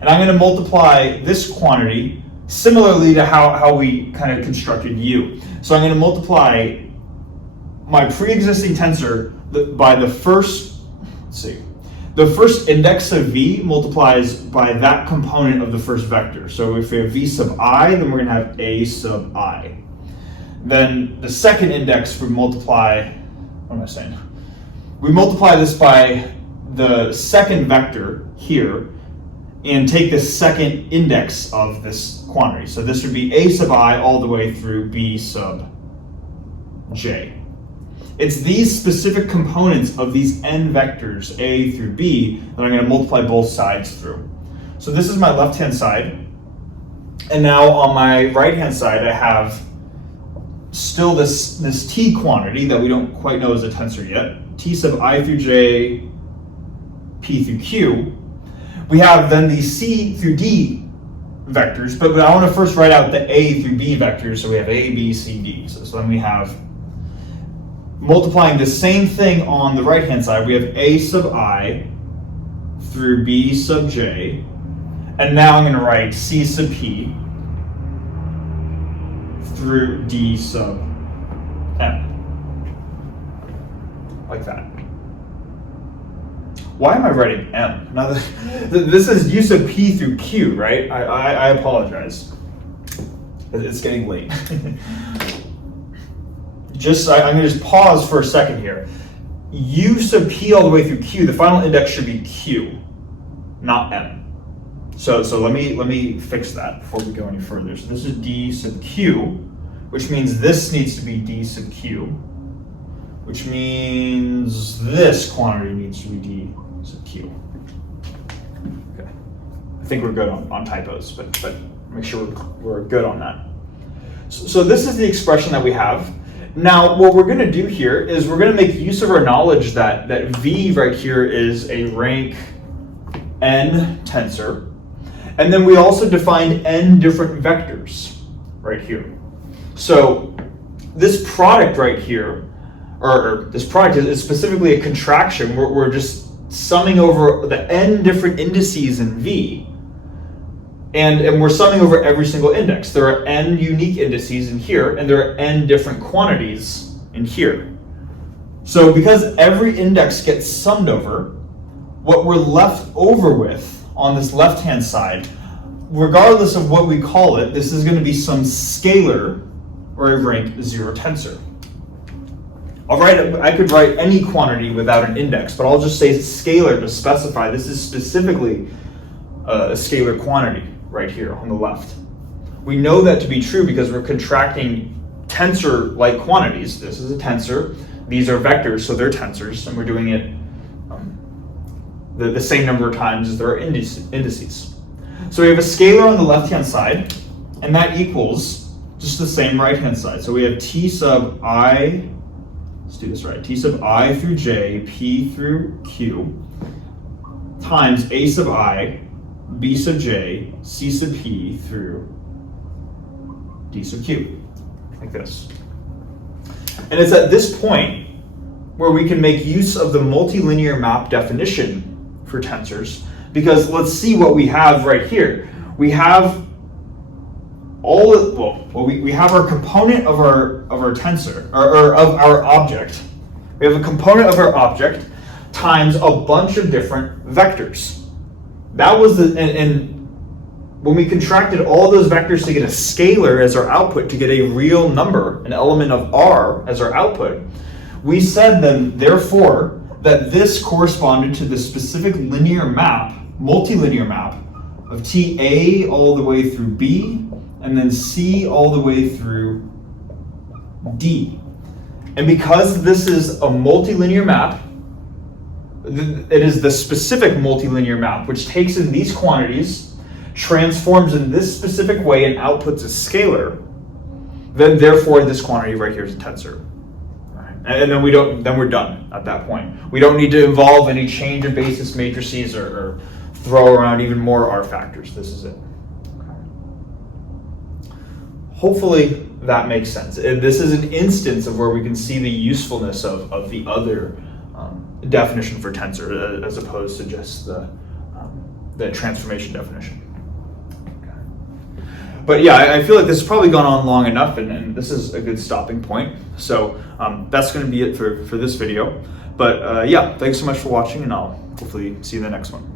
And I'm going to multiply this quantity similarly to how we kind of constructed u. So I'm going to multiply my pre-existing tensor by the first, the first index of v multiplies by that component of the first vector. So if we have v sub I, then we're going to have a sub I. Then the second index we multiply, what am I saying? We multiply this by the second vector here and take the second index of this quantity. So this would be a sub I all the way through b sub j. It's these specific components of these n vectors, a through b, that I'm going to multiply both sides through. So this is my left-hand side. And now on my right-hand side, I have still this t quantity that we don't quite know as a tensor yet. T sub I through j, p through q. We have then these c through d vectors, but I want to first write out the a through b vectors. So we have a, b, c, d. So then we have, multiplying the same thing on the right-hand side, we have a sub I through b sub j. And now I'm going to write c sub p through d sub m. Like that. Why am I writing m? Now this is u sub p through q, right? I apologize. It's getting late. I'm going to just pause for a second here. U sub p all the way through q, the final index should be q, not m. So let me fix that before we go any further. So this is d sub q, which means this needs to be d sub q, which means this quantity needs to be d sub q. Okay. I think we're good on typos, but make sure we're good on that. So this is the expression that we have. Now, what we're going to do here is we're going to make use of our knowledge that v right here is a rank n tensor. And then we also defined n different vectors right here. So this product right here, or this product is specifically a contraction. We're just summing over the n different indices in v. And we're summing over every single index. There are n unique indices in here, and there are n different quantities in here. So because every index gets summed over, what we're left over with on this left-hand side, regardless of what we call it, this is going to be some scalar or a rank 0 tensor. I could write any quantity without an index, but I'll just say scalar to specify this is specifically a scalar quantity right here on the left. We know that to be true because we're contracting tensor-like quantities. This is a tensor. These are vectors, so they're tensors, and we're doing it the same number of times as there are indices. So we have a scalar on the left-hand side, and that equals just the same right-hand side. So we have t sub I, let's do this right, t sub I through j, p through q, times a sub I, b sub j, c sub p through d sub q, like this. And it's at this point where we can make use of the multilinear map definition for tensors, because let's see what we have right here. We have we have our component of our tensor, or of our object. We have a component of our object times a bunch of different vectors. That was and when we contracted all those vectors to get a scalar as our output, to get a real number, an element of R as our output, we said then, therefore, that this corresponded to the specific linear map, multilinear map, of TA all the way through B, and then C all the way through D. And because this is a multilinear map, it is the specific multilinear map, which takes in these quantities, transforms in this specific way, and outputs a scalar, then therefore this quantity right here is a tensor. And then we're done at that point. We don't need to involve any change of basis matrices or throw around even more R factors. This is it. Hopefully that makes sense. And this is an instance of where we can see the usefulness of the other definition for tensor as opposed to just the transformation definition. But yeah, I feel like this has probably gone on long enough, and this is a good stopping point. So that's going to be it for this video. But yeah, thanks so much for watching, and I'll hopefully see you in the next one.